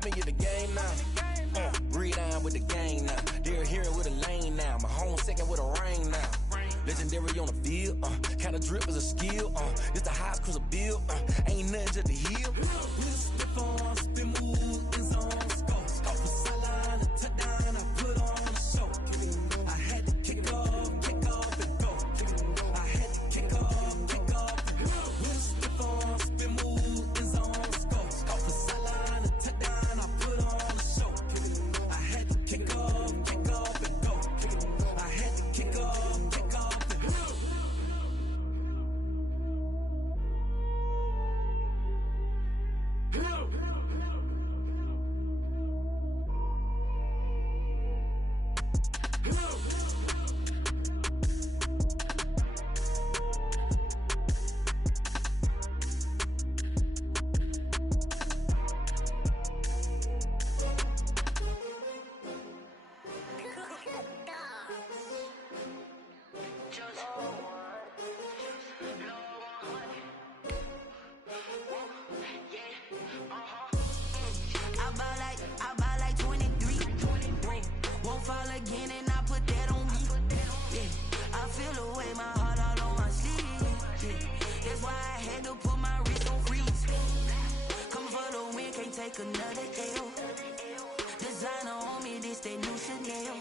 vibe and get the game now. Read on with the game now. They're here with a lane now. My home second with a rain now. Legendary on the field, kinda drip is a skill, it's the highest cruiser bill, ain't nothing just the hill. Spit on, spin move, in zone, scope for sideline, touchdown, I put on the show. I had to kick off and go. I had to kick off and go. Spit on, spin move, in zone, scope for sideline, touchdown, I put on the show. I had to kick off and go. I had to kick off. I buy like 23. Won't fall again and I put that on me. Yeah, I feel the way, my heart all on my sleeve. Yeah, that's why I had to put my wrist on freeze. Coming for the win, can't take another L. Designer on me, this that new Chanel.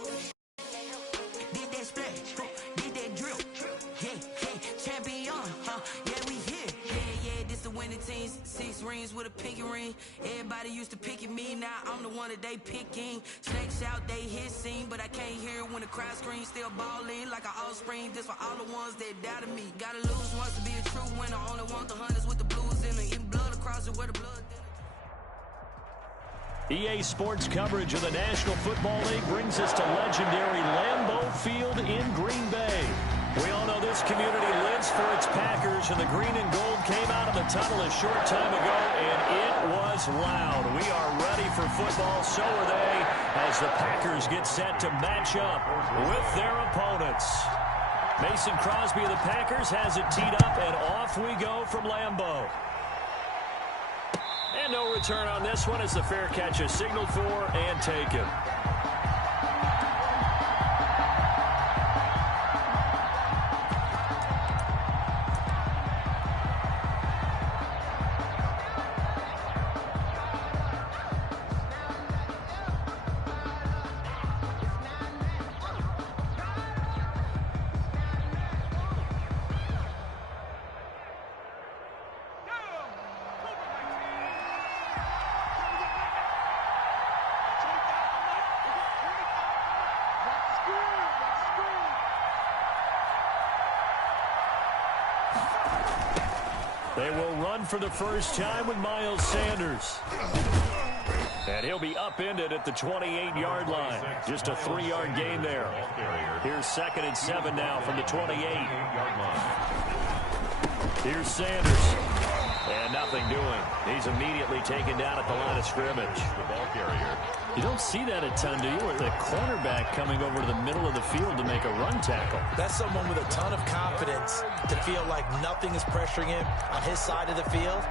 Did that splash, did that drill. Yeah, champion, yeah, we here. Yeah, this the winning team. 6 rings with a pinky ring. Everybody used to picking me, now I'm the one that they picking. Snakes out, they hit scene, but I can't hear when the crowd screams. Still balling like an offspring. This for all the ones that doubted me. Gotta lose once to be a true winner. Only want the hunters with the blues in it. Eating blood across it where the blood did. EA Sports coverage of the National Football League brings us to legendary Lambeau Field in Green Bay. We all know this community lives for its Packers, and the green and gold came out of the tunnel a short time ago, and it was loud. We are ready for football, so are they, as the Packers get set to match up with their opponents. Mason Crosby of the Packers has it teed up, and off we go from Lambeau. And no return on this one as the fair catch is signaled for and taken. They will run for the first time with Miles Sanders. And he'll be upended at the 28-yard line. Just a 3-yard gain there. Here's 2nd and 7 now from the 28. Here's Sanders. And nothing doing. He's immediately taken down at the line of scrimmage. The ball carrier. You don't see that a ton, do you? With a cornerback coming over to the middle of the field to make a run tackle. That's someone with a ton of confidence to feel like nothing is pressuring him on his side of the field.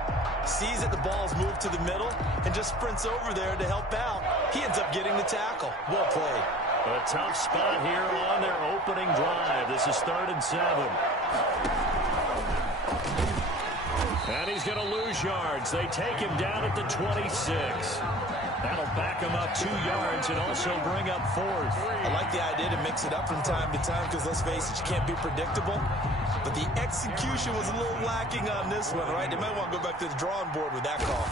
Sees that the ball's moved to the middle and just sprints over there to help out. He ends up getting the tackle. Well played. A tough spot here on their opening drive. This is 3rd and 7. And he's going to lose yards. They take him down at the 26. That'll back him up 2 yards and also bring up 4th. I like the idea to mix it up from time to time because, let's face it, you can't be predictable. But the execution was a little lacking on this one, right? They might want to go back to the drawing board with that call.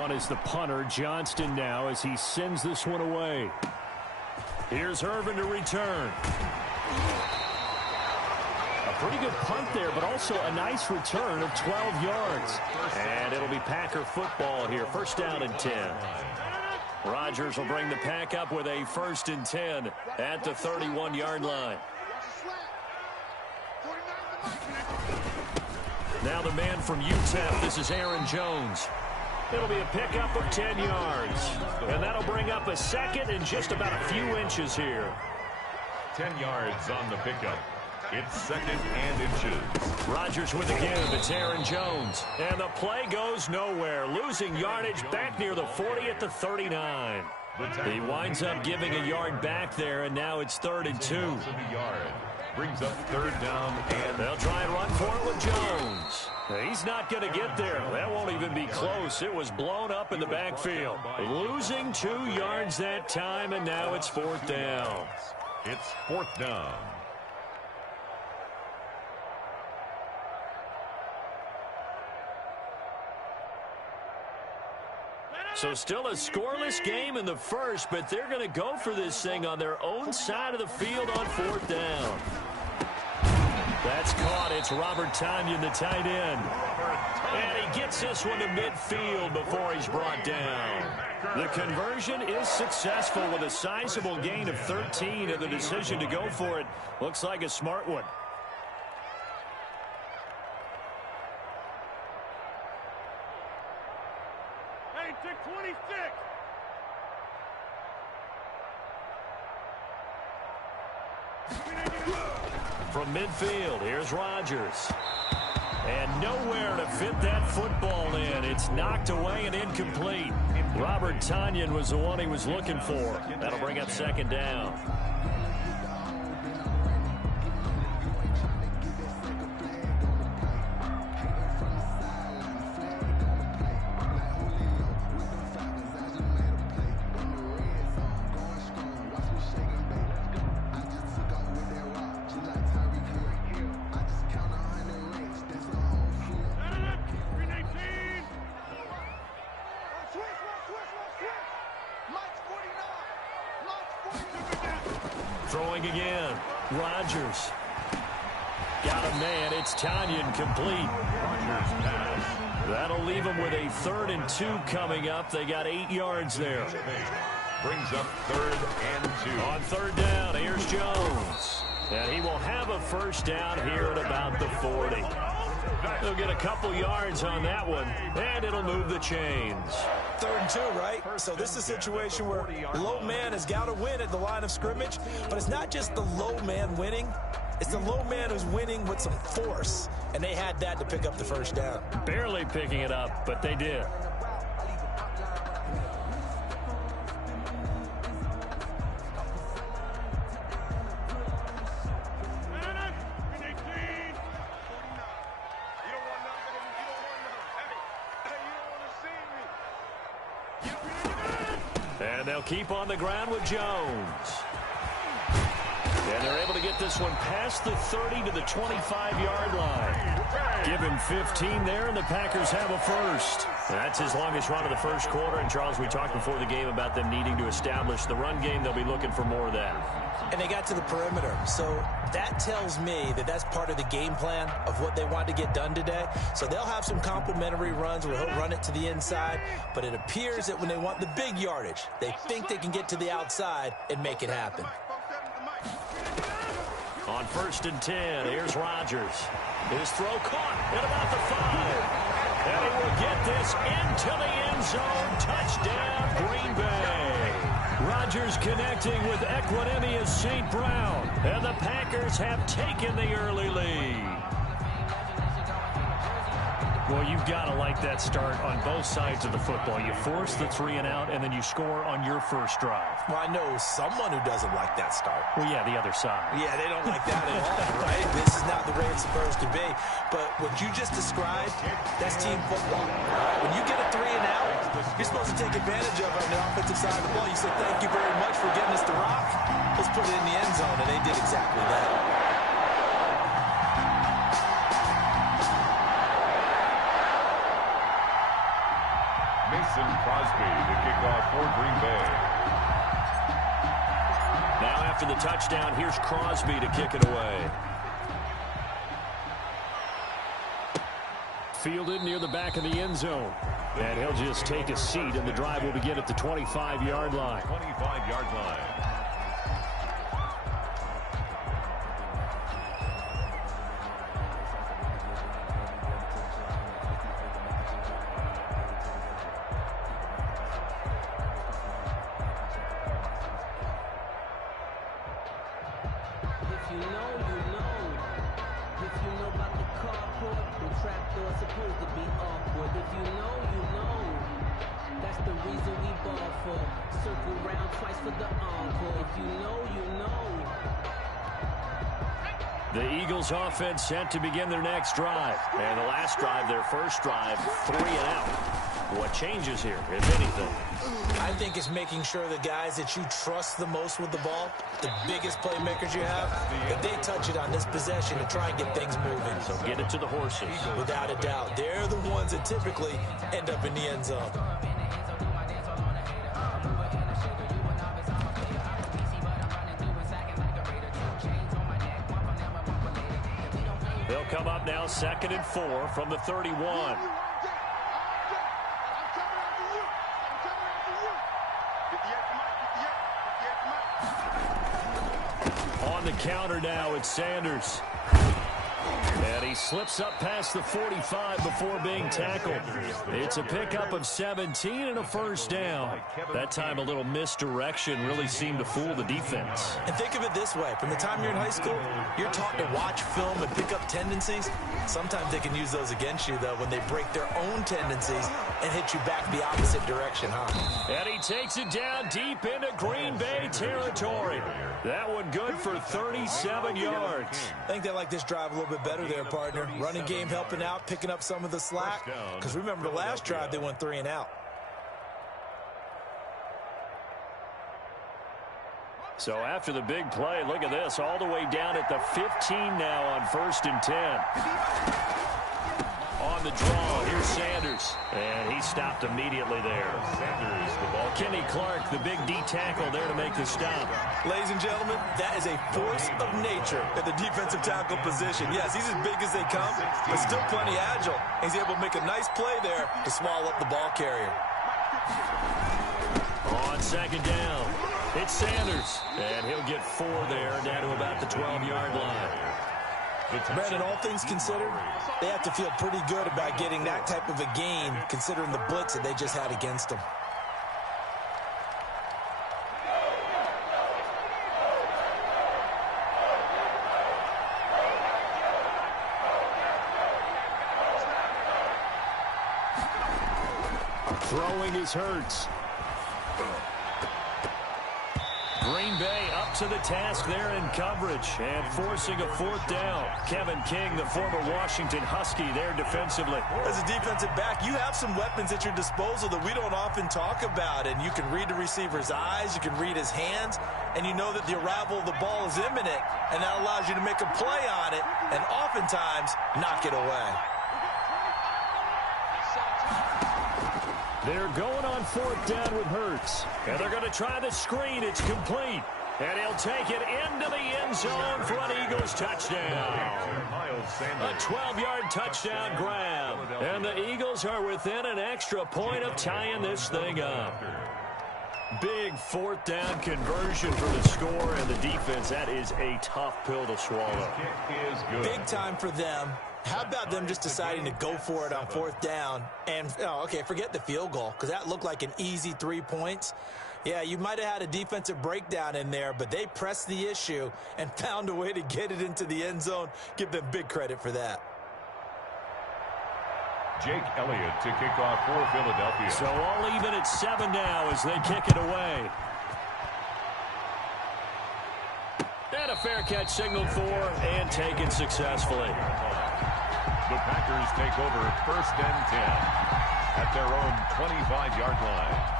On is the punter, Johnston, now as he sends this one away. Here's Irvin to return. Pretty good punt there, but also a nice return of 12 yards. And it'll be Packer football here. 1st down and 10. Rodgers will bring the Pack up with a 1st and 10 at the 31-yard line. Now the man from UTEP, this is Aaron Jones. It'll be a pickup of 10 yards. And that'll bring up a 2nd and just about a few inches here. 10 yards on the pickup. It's 2nd and inches. Rodgers with a give. It's Aaron Jones. And the play goes nowhere. Losing yardage back near the 40 at the 39. He winds up giving a yard back there, and now it's 3rd and 2. Brings up 3rd down, and they'll try and run for it with Jones. He's not going to get there. That won't even be close. It was blown up in the backfield. Losing 2 yards that time, and now it's 4th down. It's 4th down. So still a scoreless game in the first, but they're going to go for this thing on their own side of the field on 4th down. That's caught. It's Robert Tonyan, the tight end. And he gets this one to midfield before he's brought down. The conversion is successful with a sizable gain of 13, and the decision to go for it looks like a smart one. Hey, take 26. From midfield, here's Rodgers. And nowhere to fit that football in. It's knocked away and incomplete. Robert Tonyan was the one he was looking for. That'll bring up 2nd down. Throwing again. Rodgers. Got a man. It's Tonyan complete. That'll leave him with a 3rd and 2 coming up. They got 8 yards there. Brings up 3rd and 2. On 3rd down, here's Jones. And he will have a 1st down here at about the 40. They'll get a couple yards on that one, and it'll move the chains. 3rd and 2, right? So this is a situation where low man has got to win at the line of scrimmage, but it's not just the low man winning. It's the low man who's winning with some force, and they had that to pick up the 1st down. Barely picking it up, but they did. And they'll keep on the ground with Jones. And they're able to get this one past the 30 to the 25-yard line. Give him 15 there, and the Packers have a 1st. That's his longest run of the first quarter. And, Charles, we talked before the game about them needing to establish the run game. They'll be looking for more of that. And they got to the perimeter. So that tells me that that's part of the game plan of what they want to get done today. So they'll have some complementary runs where he'll run it to the inside. But it appears that when they want the big yardage, they think they can get to the outside and make it happen. On 1st and 10, here's Rodgers. His throw caught at about the 5. And he will get this into the end zone. Touchdown, Green Bay. Rodgers connecting with Equinemius St. Brown. And the Packers have taken the early lead. Well, you've got to like that start on both sides of the football. You force the 3 and out, and then you score on your first drive. Well, I know someone who doesn't like that start. Well, yeah, the other side. Yeah, they don't like that at all, right? This is not the way it's supposed to be. But what you just described, that's team football. When you get a 3 and out, you're supposed to take advantage of it on the offensive side of the ball. You say, thank you very much for getting us the rock. Let's put it in the end zone, and they did exactly that. Crosby to kick off for Green Bay. Now after the touchdown, here's Crosby to kick it away. Fielded near the back of the end zone. And he'll just take a seat, and the drive will begin at the 25-yard line. 25-yard line. You know, though it's supposed to be awkward. If you know, you know. That's the reason we ball for. Circle round twice for the encore. If you know, you know. The Eagles offense set to begin their next drive. And the last drive, their first drive, 3 and out. What changes here, if anything? I think it's making sure the guys that you trust the most with the ball, the biggest playmakers you have, that they touch it on this possession to try and get things moving. So get it to the horses. Without a doubt. They're the ones that typically end up in the end zone. They'll come up now 2nd and 4 from the 31. On the counter now, it's Sanders. And he slips up past the 45 before being tackled. It's a pickup of 17 and a first down. That time a little misdirection really seemed to fool the defense. And think of it this way. From the time you're in high school, you're taught to watch film and pick up tendencies. Sometimes they can use those against you, though, when they break their own tendencies and hit you back the opposite direction, huh? And he takes it down deep into Green Bay territory. That one good for 37 yards. I think they like this drive a little bit better there, partner. Running game helping out, picking up some of the slack. Because remember the last drive, they went 3 and out. So after the big play, look at this, all the way down at the 15 now on 1st and 10. On the draw, here's Sanders. And he stopped immediately there. Sanders, the ball. Kenny Clark, the big D tackle there to make the stop. Ladies and gentlemen, that is a force of nature at the defensive tackle position. Yes, he's as big as they come, but still plenty agile. He's able to make a nice play there to swallow up the ball carrier. On 2nd down, it's Sanders. And he'll get 4 there, down to about the 12-yard line. Brandon, all things considered, they have to feel pretty good about getting that type of a gain, considering the blitz that they just had against them. Throwing is Hurts. Green Bay up to the task there in coverage and forcing a 4th down. Kevin King, the former Washington Husky, there defensively. As a defensive back, you have some weapons at your disposal that we don't often talk about. And you can read the receiver's eyes, you can read his hands, and you know that the arrival of the ball is imminent. And that allows you to make a play on it and oftentimes knock it away. They're going on 4th down with Hurts. And they're going to try the screen. It's complete. And he'll take it into the end zone for an Eagles touchdown. A 12-yard touchdown grab. And the Eagles are within an extra point of tying this thing up. Big 4th down conversion for the score and the defense. That is a tough pill to swallow. Big time for them. How about them just deciding to go for it on 4th down? And, okay, forget the field goal, because that looked like an easy 3 points. Yeah, you might have had a defensive breakdown in there, but they pressed the issue and found a way to get it into the end zone. Give them big credit for that. Jake Elliott to kick off for Philadelphia. So all even at 7 now as they kick it away. And a fair catch signaled for and taken successfully. The Packers take over 1st and 10 at their own 25-yard line.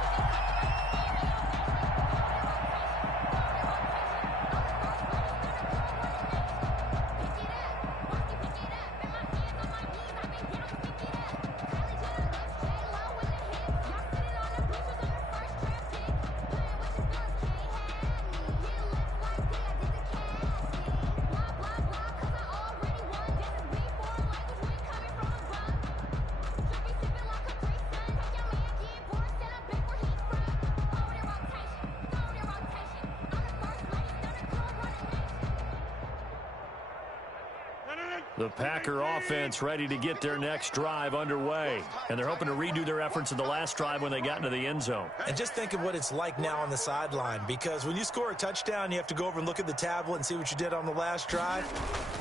The Packer offense ready to get their next drive underway. And they're hoping to redo their efforts in the last drive when they got into the end zone. And just think of what it's like now on the sideline, because when you score a touchdown, you have to go over and look at the tablet and see what you did on the last drive.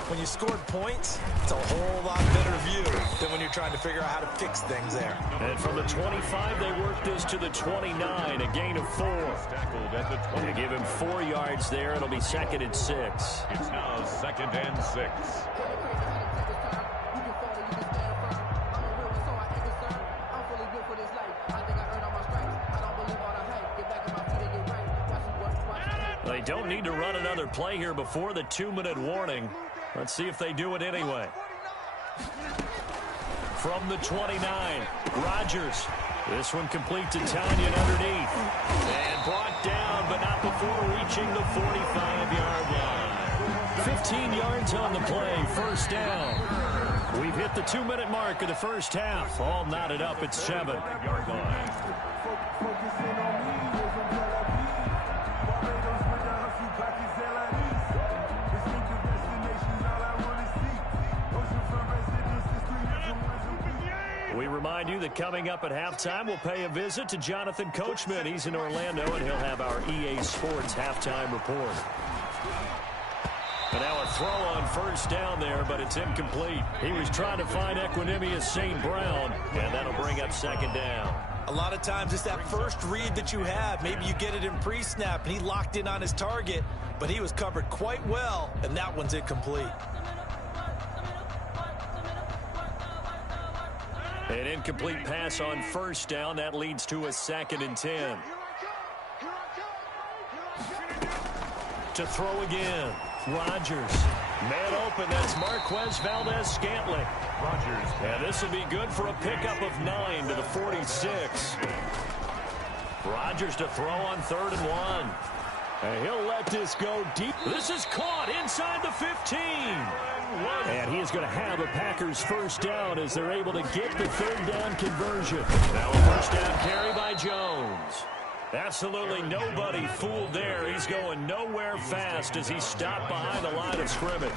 When you scored points, it's a whole lot better view than when you're trying to figure out how to fix things there. And from the 25, they work this to the 29, a gain of 4. They give him 4 yards there. It'll be 2nd and 6. It's now 2nd and 6. They don't need to run another play here before the 2-minute warning. Let's see if they do it anyway. From the 29, Rodgers. This one complete to Tanyan underneath. And brought down, but not before reaching the 45-yard line. 15 yards on the play, 1st down. We've hit the 2-minute mark of the first half. All knotted up at 7-yard line. We remind you that coming up at halftime, we'll pay a visit to Jonathan Coachman. He's in Orlando, and he'll have our EA Sports halftime report. And now a throw on 1st down there, but it's incomplete. He was trying to find Equanimous St. Brown, and that'll bring up 2nd down. A lot of times it's that first read that you have. Maybe you get it in pre-snap, and he locked in on his target, but he was covered quite well, and that one's incomplete. An incomplete pass on 1st down. That leads to a 2nd and 10. To throw again. Rodgers. Man open. That's Marquez Valdez-Scantling. Rodgers. And this will be good for a pickup of 9 to the 46. Rodgers to throw on 3rd and 1. And he'll let this go deep. This is caught inside the 15. And he is going to have a Packers 1st down as they're able to get the 3rd down conversion. Now a 1st down carry by Jones. Absolutely nobody fooled there. He's going nowhere fast as he stopped behind the line of scrimmage.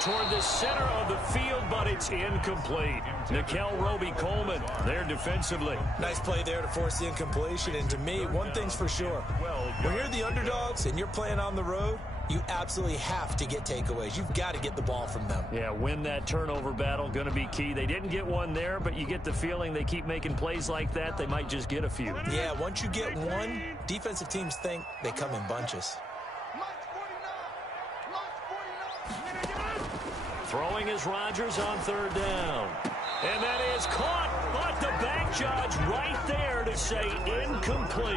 Toward the center of the field, but it's incomplete. Nickel Roby-Coleman there defensively. Nice play there to force the incompletion. And to me, one thing's for sure. When you're the underdogs and you're playing on the road, you absolutely have to get takeaways. You've got to get the ball from them. Yeah, win that turnover battle, going to be key. They didn't get one there, but you get the feeling they keep making plays like that, they might just get a few. Yeah, once you get one, defensive teams think they come in bunches. Throwing is Rodgers on 3rd down. And that is caught, but the back judge right there to say incomplete.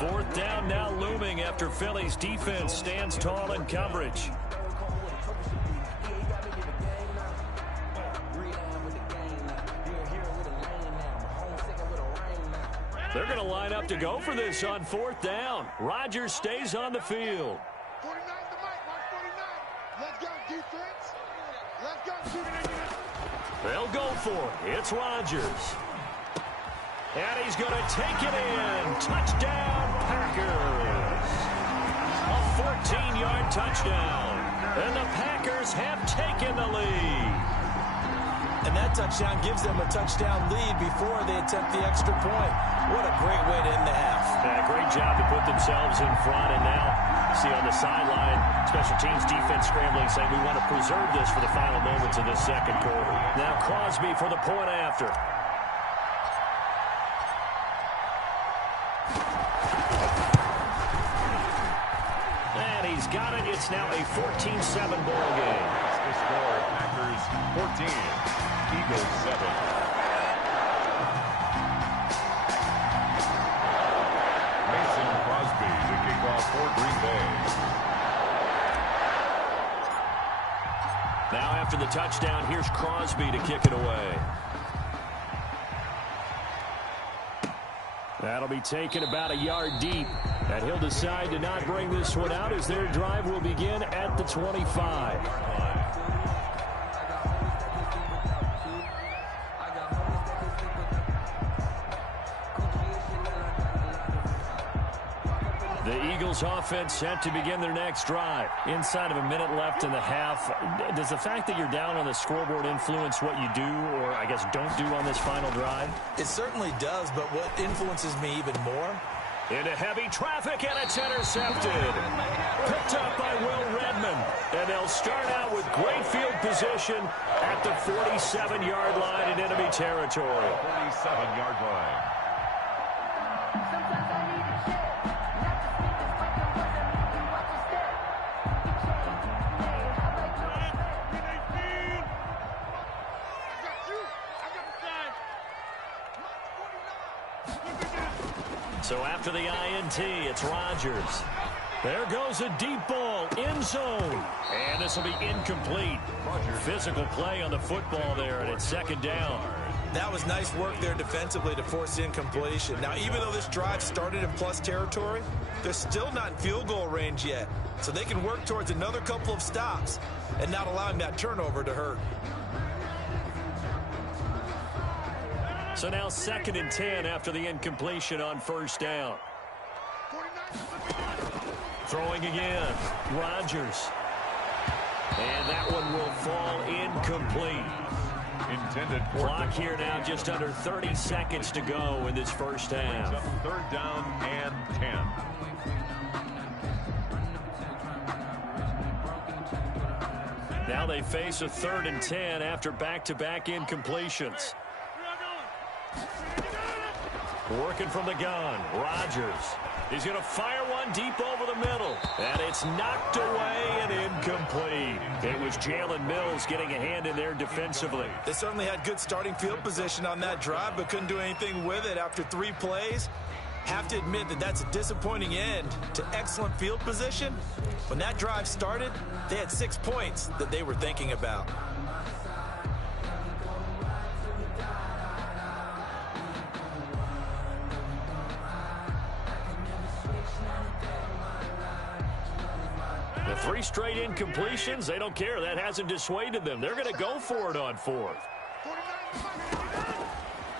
4th down now looming after Philly's defense stands tall in coverage. They're going to line up to go for this on 4th down. Rodgers stays on the field. 49 the mic, watch 49. Let's go, defense. Let's go, They'll go for it. It's Rodgers. And he's going to take it in. Touchdown, Packers. A 14-yard touchdown. And the Packers have taken the lead. And that touchdown gives them a touchdown lead before they attempt the extra point. What a great way to end the half. Yeah, great job to put themselves in front. And now, see on the sideline, special teams defense scrambling, saying we want to preserve this for the final moments of this 2nd quarter. Now Crosby for the point after. And he's got it. It's now a 14-7 ball game. That's the score. Packers 14, Eagles 7. For Green Bay. Now after the touchdown, here's Crosby to kick it away. That'll be taken about a yard deep. And he'll decide to not bring this one out as their drive will begin at the 25. The Eagles offense set to begin their next drive. Inside of a minute left in the half. Does the fact that you're down on the scoreboard influence what you do, or I guess don't do on this final drive? It certainly does, but what influences me even more? Into heavy traffic, and it's intercepted. Picked up by Will Redmond. And they'll start out with great field position at the 47-yard line in enemy territory. 47-yard line. So after the INT, it's Rodgers. There goes a deep ball, end zone. And this will be incomplete. Physical play on the football there, and it's second down. That was nice work there defensively to force the incompletion. Now, even though this drive started in plus territory, they're still not in field goal range yet. So they can work towards another couple of stops and not allowing that turnover to hurt. So now 2nd and 10 after the incompletion on first down. Throwing again, Rodgers. And that one will fall incomplete. Intended for clock here now, just under 30 seconds to go in this first half. Third down and 10. Now they face a 3rd and 10 after back-to-back incompletions. Working from the gun, Rodgers. He's going to fire one deep over the middle. And it's knocked away and incomplete. It was Jalen Mills getting a hand in there defensively. They certainly had good starting field position on that drive, but couldn't do anything with it after 3 plays. Have to admit that that's a disappointing end to excellent field position. When that drive started, they had 6 points that they were thinking about. The 3 straight incompletions, they don't care. That hasn't dissuaded them. They're going to go for it on 4th.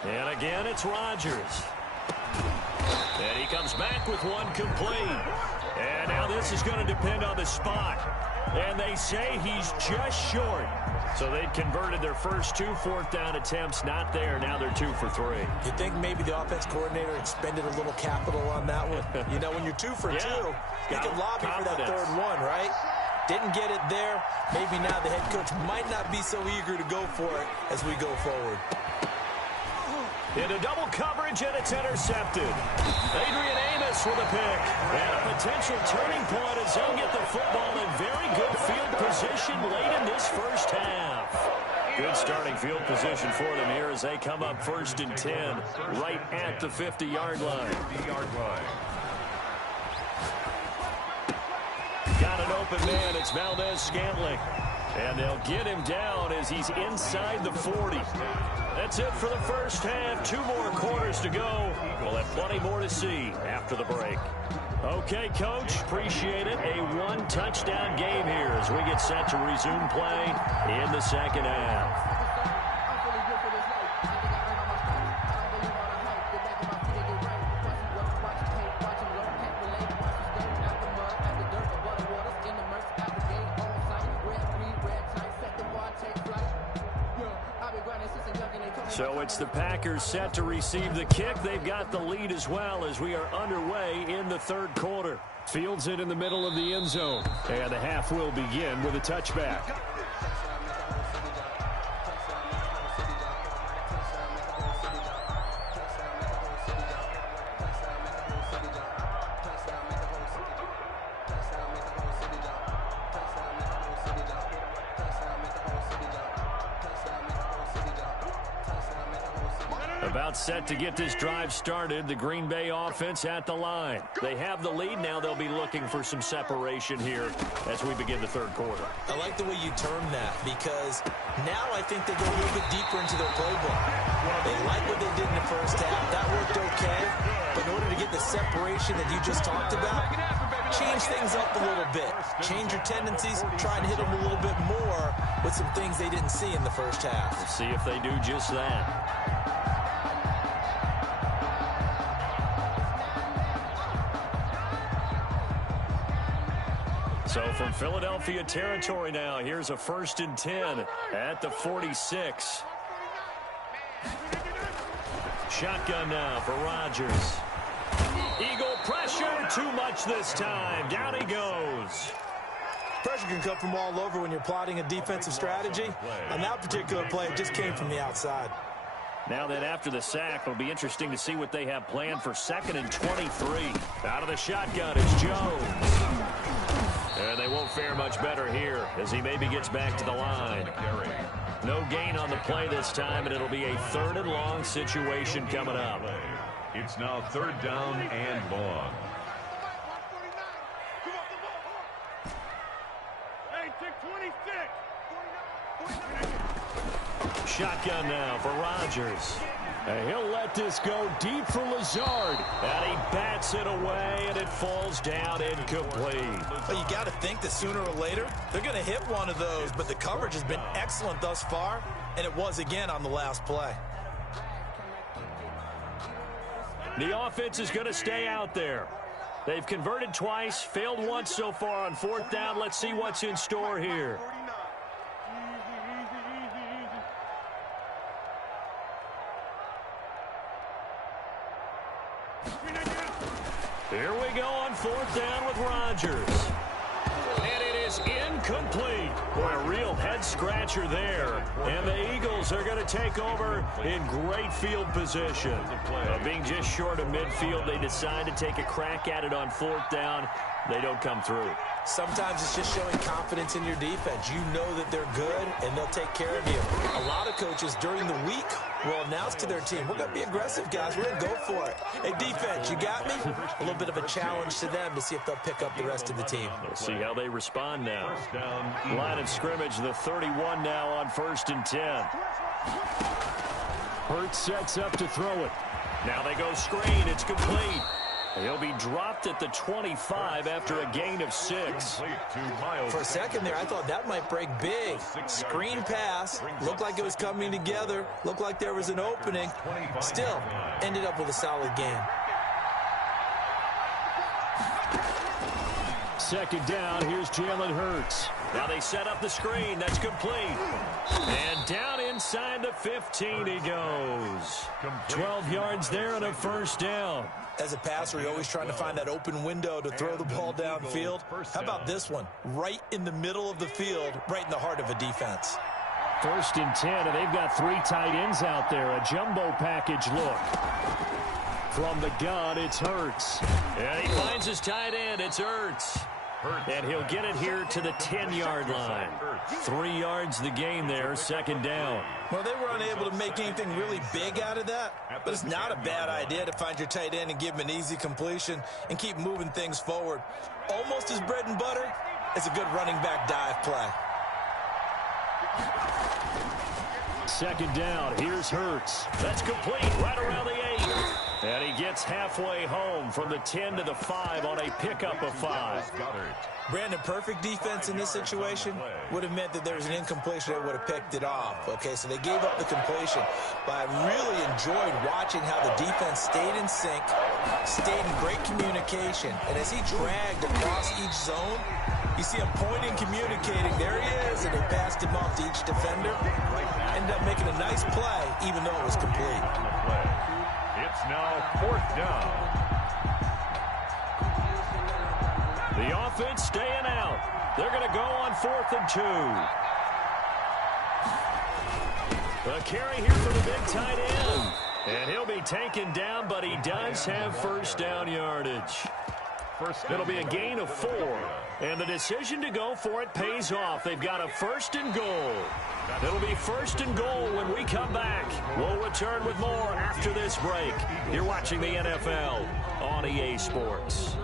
And again, it's Rodgers. And he comes back with one complete. And now this is going to depend on the spot. And they say he's just short. So they'd converted their first 2 4th-down attempts. Not there. Now they're 2 for 3. You think maybe the offense coordinator expended a little capital on that one? You know, when you're 2 for 2, you can lobby for that 3rd one, right? Didn't get it there. Maybe now the head coach might not be so eager to go for it as we go forward. Into double coverage, and it's intercepted. Adrian Amos with a pick. And a potential turning point as they'll get the football in very good field position late in this first half. Good starting field position for them here as they come up 1st and 10 right at the 50-yard line. Got an open man. It's Valdez-Scantling. And they'll get him down as he's inside the 40. That's it for the first half. 2 more quarters to go. We'll have plenty more to see after the break. Okay, Coach, appreciate it. A 1-touchdown game here as we get set to resume play in the second half. So it's the Packers set to receive the kick. They've got the lead as well as we are underway in the 3rd quarter. Fields it in the middle of the end zone. And the half will begin with a touchback. About set to get this drive started. The Green Bay offense at the line. They have the lead. Now they'll be looking for some separation here as we begin the 3rd quarter. I like the way you term that because now I think they go a little bit deeper into their playbook. They like what they did in the first half. That worked okay. But in order to get the separation that you just talked about, change things up a little bit. Change your tendencies. Try and hit them a little bit more with some things they didn't see in the first half. We'll see if they do just that. So from Philadelphia territory now, here's a 1st and 10 at the 46. Shotgun now for Rodgers. Eagle pressure, too much this time. Down he goes. Pressure can come from all over when you're plotting a defensive strategy. On that particular play, it just came from the outside. Now then, after the sack, it'll be interesting to see what they have planned for 2nd and 23. Out of the shotgun is Jones. And they won't fare much better here as he maybe gets back to the line. No gain on the play this time, and it'll be a 3rd and long situation coming up. It's now 3rd down and long. Shotgun now for Rodgers. And he'll let this go deep for Lazard. And he bats it away, and it falls down incomplete. Well, you got to think that sooner or later, they're going to hit one of those. But the coverage has been excellent thus far, and it was again on the last play. The offense is going to stay out there. They've converted twice, failed once so far on 4th down. Let's see what's in store here. Here we go on 4th down with Rodgers. And it is incomplete. Boy, a real head-scratcher there. And the Eagles are going to take over in great field position. Being just short of midfield, they decide to take a crack at it on 4th down. They don't come through. Sometimes it's just showing confidence in your defense. You know that they're good, and they'll take care of you. A lot of coaches during the week will announce to their team, we're going to be aggressive, guys. We're going to go for it. Hey, defense, you got me? A little bit of a challenge to them to see if they'll pick up the rest of the team. We'll see how they respond now. Line of scrimmage, the 31 now on 1st and 10. Hurts sets up to throw it. Now they go screen. It's complete. He'll be dropped at the 25 after a gain of 6. For a second there, I thought that might break big. Screen pass. Looked like it was coming together. Looked like there was an opening. Still, ended up with a solid game. 2nd down, here's Jalen Hurts. Now they set up the screen. That's complete. And down inside the 15 he goes. 12 yards there and a 1st down. As a passer, you're always trying to find that open window to throw the ball downfield. How about this one? Right in the middle of the field, right in the heart of a defense. 1st and 10, and they've got 3 tight ends out there. A jumbo package look. From the gun, it's Hurts. And he finds his tight end. It's Hurts. And he'll get it here to the 10-yard line. 3 yards the gain there, 2nd down. Well, they were unable to make anything really big out of that, but it's not a bad idea to find your tight end and give him an easy completion and keep moving things forward. Almost as bread and butter as a good running back dive play. 2nd down, here's Hurts. That's complete, right around the 8. And he gets halfway home from the 10 to the 5 on a pickup of 5. Brandon, perfect defense in this situation would have meant that there was an incompletion that would have picked it off. Okay, so they gave up the completion. But I really enjoyed watching how the defense stayed in sync, stayed in great communication. And as he dragged across each zone, you see him pointing, communicating. There he is, and they passed him off to each defender. Ended up making a nice play, even though it was complete. It's now 4th down. The offense staying out. They're going to go on 4th and 2. A carry here for the big tight end. And he'll be taken down, but he does have 1st down yardage. It'll be a gain of 4. And the decision to go for it pays off. They've got a 1st and goal. It'll be 1st and goal when we come back. We'll return with more after this break. You're watching the NFL on EA Sports.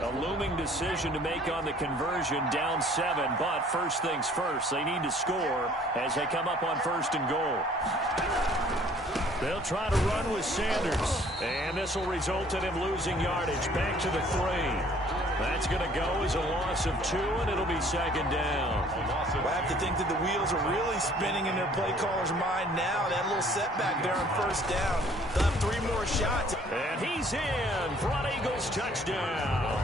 A looming decision to make on the conversion, down 7. But first things first, they need to score as they come up on 1st and goal. They'll try to run with Sanders. And this will result in him losing yardage back to the 3. That's going to go as a loss of 2, and it'll be second down. Well, I have to think that the wheels are really spinning in their play caller's mind now. That little setback there on first down. They'll have 3 more shots. And he's in for an Eagles touchdown.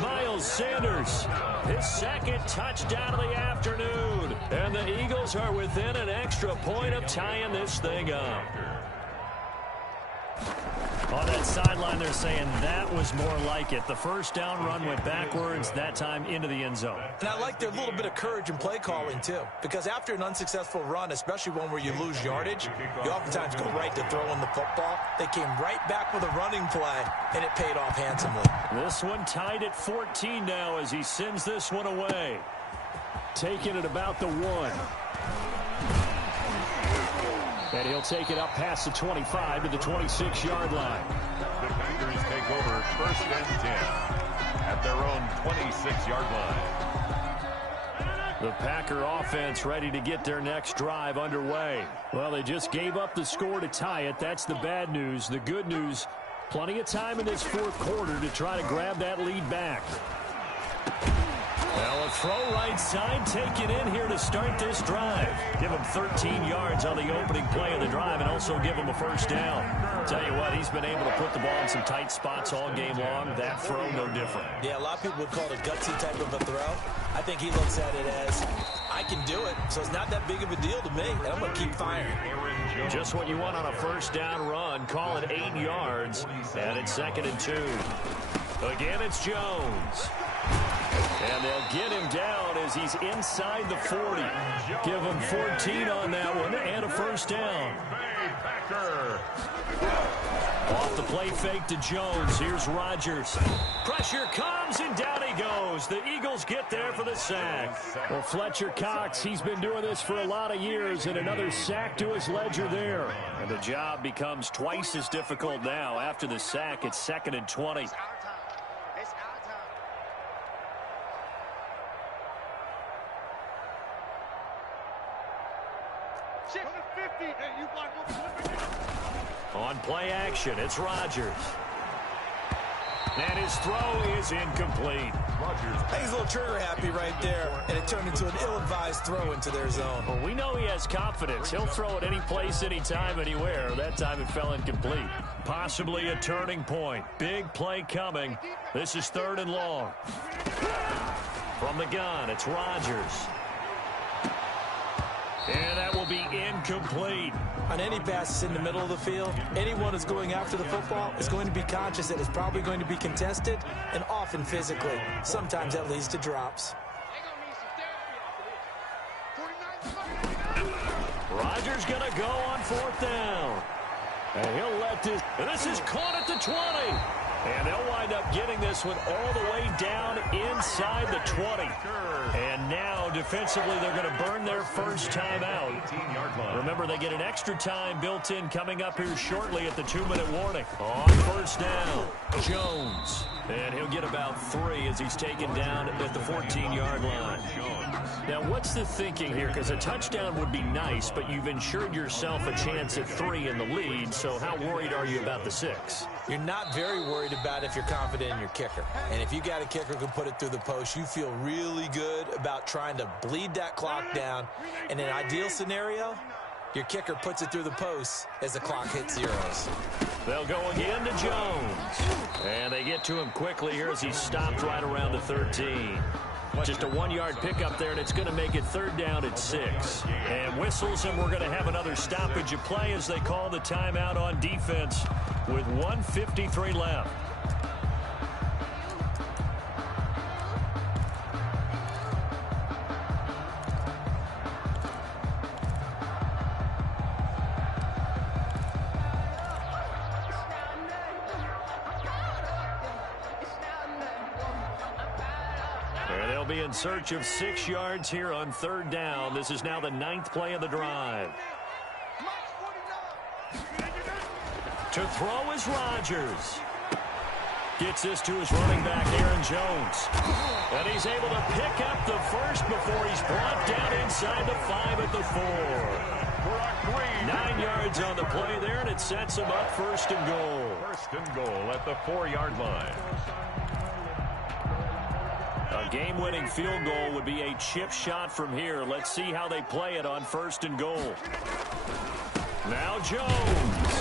Miles Sanders, his second touchdown of the afternoon. And the Eagles are within an extra point of tying this thing up. On that sideline, they're saying that was more like it. The first down run went backwards, that time into the end zone. And I like their little bit of courage in play calling, too. Because after an unsuccessful run, especially one where you lose yardage, you oftentimes go right to throwing the football. They came right back with a running play, and it paid off handsomely. This one tied at 14 now as he sends this one away. Taking it about the 1. And he'll take it up past the 25 to the 26-yard line. The Packers take over first and 10 at their own 26-yard line. The Packer offense ready to get their next drive underway. Well, they just gave up the score to tie it. That's the bad news. The good news, plenty of time in this fourth quarter to try to grab that lead back. Well, a throw right side, take it in here to start this drive. Give him 13 yards on the opening play of the drive and also give him a first down. Tell you what, he's been able to put the ball in some tight spots all game long. That throw, no different. Yeah, a lot of people would call it a gutsy type of a throw. I think he looks at it as, I can do it, so it's not that big of a deal to me, and I'm going to keep firing. Just what you want on a first down run. Call it 8 yards, and it's 2nd and 2. Again, it's Jones. And they'll get him down as he's inside the 40. Give him 14 on that one and a first down. Off the play fake to Jones. Here's Rodgers. Pressure comes and down he goes. The Eagles get there for the sack. Well, Fletcher Cox, he's been doing this for a lot of years, and another sack to his ledger there. And the job becomes twice as difficult now. After the sack, it's 2nd and 20. On play action, it's Rodgers. And his throw is incomplete. He's a little trigger happy right there, and it turned into an ill-advised throw into their zone. Well, we know he has confidence. He'll throw it any place, anytime, anywhere. That time it fell incomplete. Possibly a turning point. Big play coming. This is 3rd and long. From the gun, it's Rodgers. And that will be incomplete. On any passes in the middle of the field, anyone who's going after the football is going to be conscious that it's probably going to be contested and often physically. Sometimes that leads to drops. Rodgers going to go on 4th down. And he'll let this. And this is caught at the 20. And they'll wind up getting this one all the way down inside the 20. And now, defensively, they're going to burn their first time out. Remember, they get an extra time built in coming up here shortly at the 2-minute warning. On first down, Jones. And he'll get about 3 as he's taken down at the 14-yard line. Now, what's the thinking here? Because a touchdown would be nice, but you've ensured yourself a chance at 3 in the lead, so how worried are you about the 6? You're not very worried about if you're confident in your kicker. And if you got a kicker who can put it through the post, you feel really good about trying to bleed that clock down. In an ideal scenario, your kicker puts it through the post as the clock hits zeros. They'll go again to Jones. And they get to him quickly here as he's stopped right around the 13. Just a 1-yard pickup there, and it's going to make it 3rd down at 6. And whistles, and we're going to have another stoppage of play as they call the timeout on defense with 1:53 left. Be in search of 6 yards here on 3rd down. This is now the 9th play of the drive. To throw is Rodgers. Gets this to his running back, Aaron Jones. And he's able to pick up the first before he's brought down inside the 5 at the 4. 9 yards on the play there, and it sets him up 1st and goal. 1st and goal at the 4-yard line. A game-winning field goal would be a chip shot from here. Let's see how they play it on 1st and goal. Now Jones.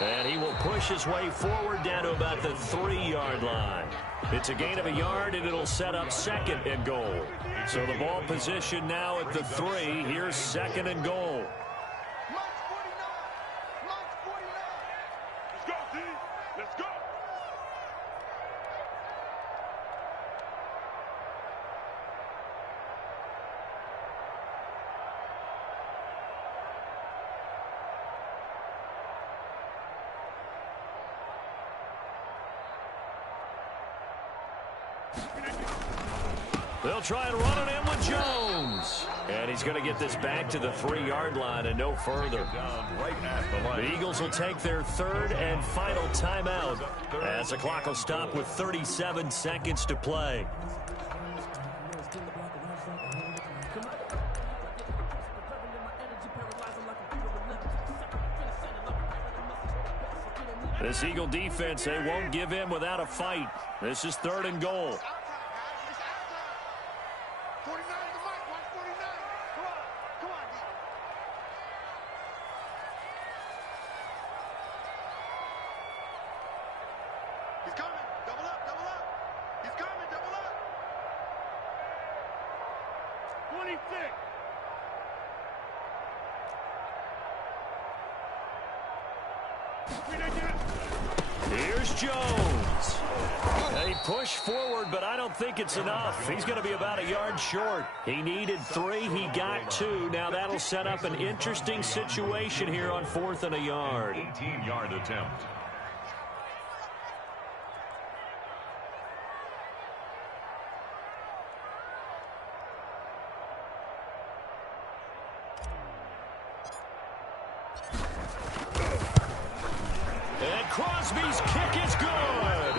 And he will push his way forward down to about the 3-yard line. It's a gain of a yard, and it'll set up 2nd and goal. So the ball position now at the 3. Here's 2nd and goal. Let's go, D. Let's go. They'll try and run it in with Jones. And he's going to get this back to the 3-yard line and no further. The Eagles will take their 3rd and final timeout as the clock will stop with 37 seconds to play. This Eagle defense, they won't give in without a fight. This is 3rd and goal. 49 to the mic. Watch 49. Come on. Come on, D. He's coming. Double up. Double up. He's coming. Double up. 26. Here's Jones. He pushed forward, but I don't think it's enough. He's going to be about a yard short. He needed 3. He got 2. Now that'll set up an interesting situation here on 4th and a yard. 18-yard attempt. Crosby's kick is good.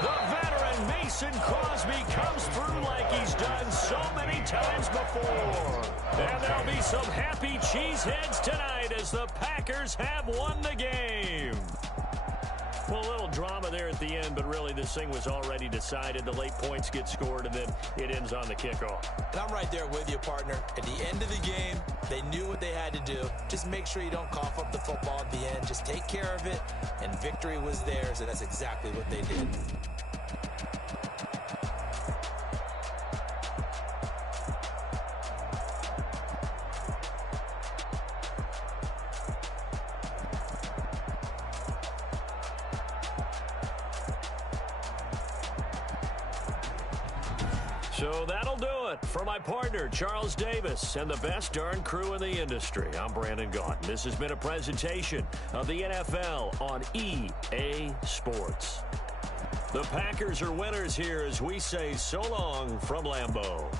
The veteran Mason Crosby comes through like he's done so many times before. And there'll be some happy cheeseheads tonight as the Packers have won the game. Well, a little drama there at the end, but really this thing was already decided. The late points get scored, and then it ends on the kickoff. And I'm right there with you, partner. At the end of the game, they knew what they had to do. Just make sure you don't cough up the football at the end. Just take care of it, and victory was theirs, and that's exactly what they did. So that'll do it for my partner, Charles Davis, and the best darn crew in the industry. I'm Brandon Gaughan. This has been a presentation of the NFL on EA Sports. The Packers are winners here as we say so long from Lambeau.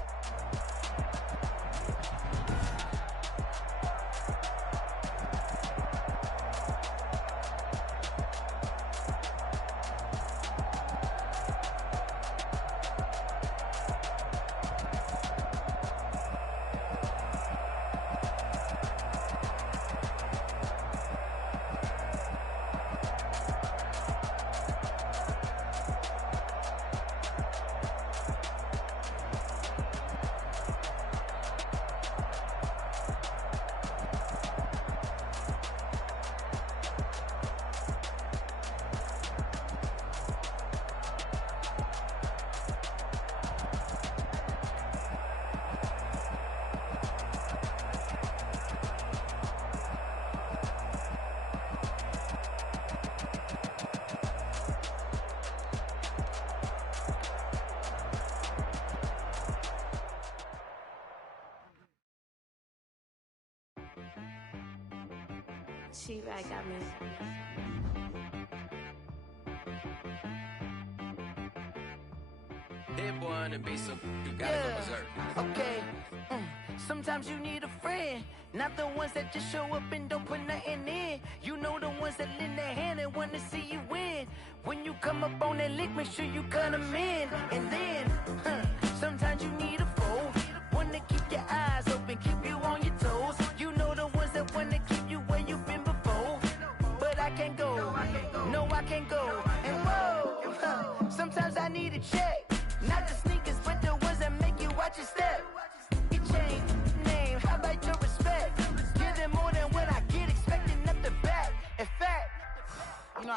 She right got me. Hit one and be so you gotta go berserk. Okay. Sometimes you need a friend, not the ones that just show up and don't put nothing in. You know the ones that lend a hand and want to see you win. When you come up on that lick, make sure you cut them in. And then, sometimes you need a foe, one to keep your eyes open, keep you on your toes. You know the ones that want to keep you where you've been before. But I can't go, no I can't go. And whoa, sometimes I need a check, not the sneakers but the ones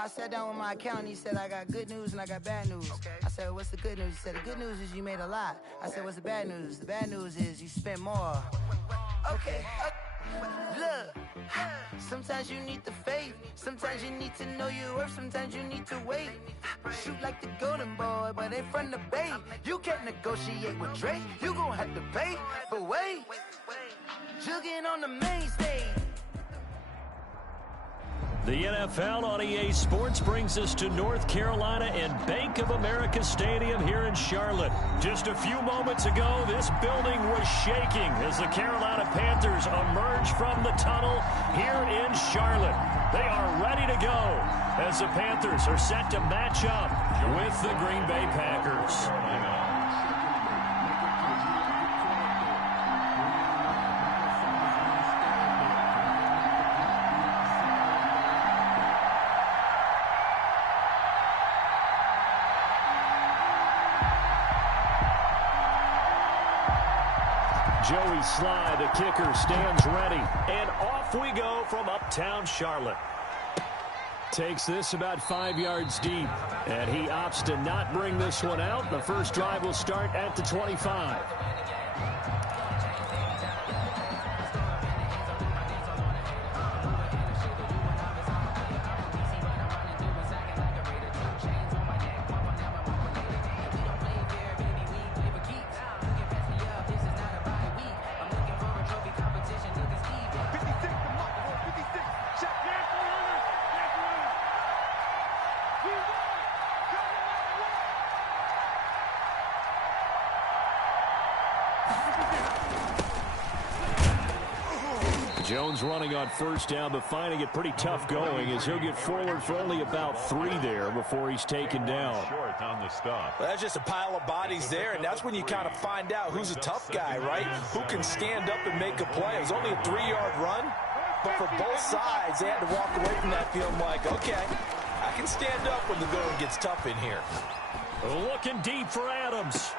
I sat down with my accountant. He said, I got good news and I got bad news. I said, what's the good news? He said, the good news is you made a lot. I said, what's the bad news? The bad news is you spent more. Okay. Look, sometimes you need the faith. Sometimes you need to know your worth. Sometimes you need to wait. Shoot like the golden boy, but ain't from the bay. You can't negotiate with Drake. You gon' have to pay. But wait, jugging on the main stage. The NFL on EA Sports brings us to North Carolina and Bank of America Stadium here in Charlotte. Just a few moments ago, this building was shaking as the Carolina Panthers emerge from the tunnel here in Charlotte. They are ready to go as the Panthers are set to match up with the Green Bay Packers. Joey Sly, the kicker, stands ready. And off we go from uptown Charlotte. Takes this about 5 yards deep. And he opts to not bring this one out. The first drive will start at the 25. Jones running on first down, but finding it pretty tough going as he'll get forward for only about 3 there before he's taken down. Short on the stop. Well, that's just a pile of bodies there, and that's when you kind of find out who's a tough guy, right? Who can stand up and make a play. It was only a 3-yard run, but for both sides, they had to walk away from that field like, okay, I can stand up when the going gets tough in here. Looking deep for Adams.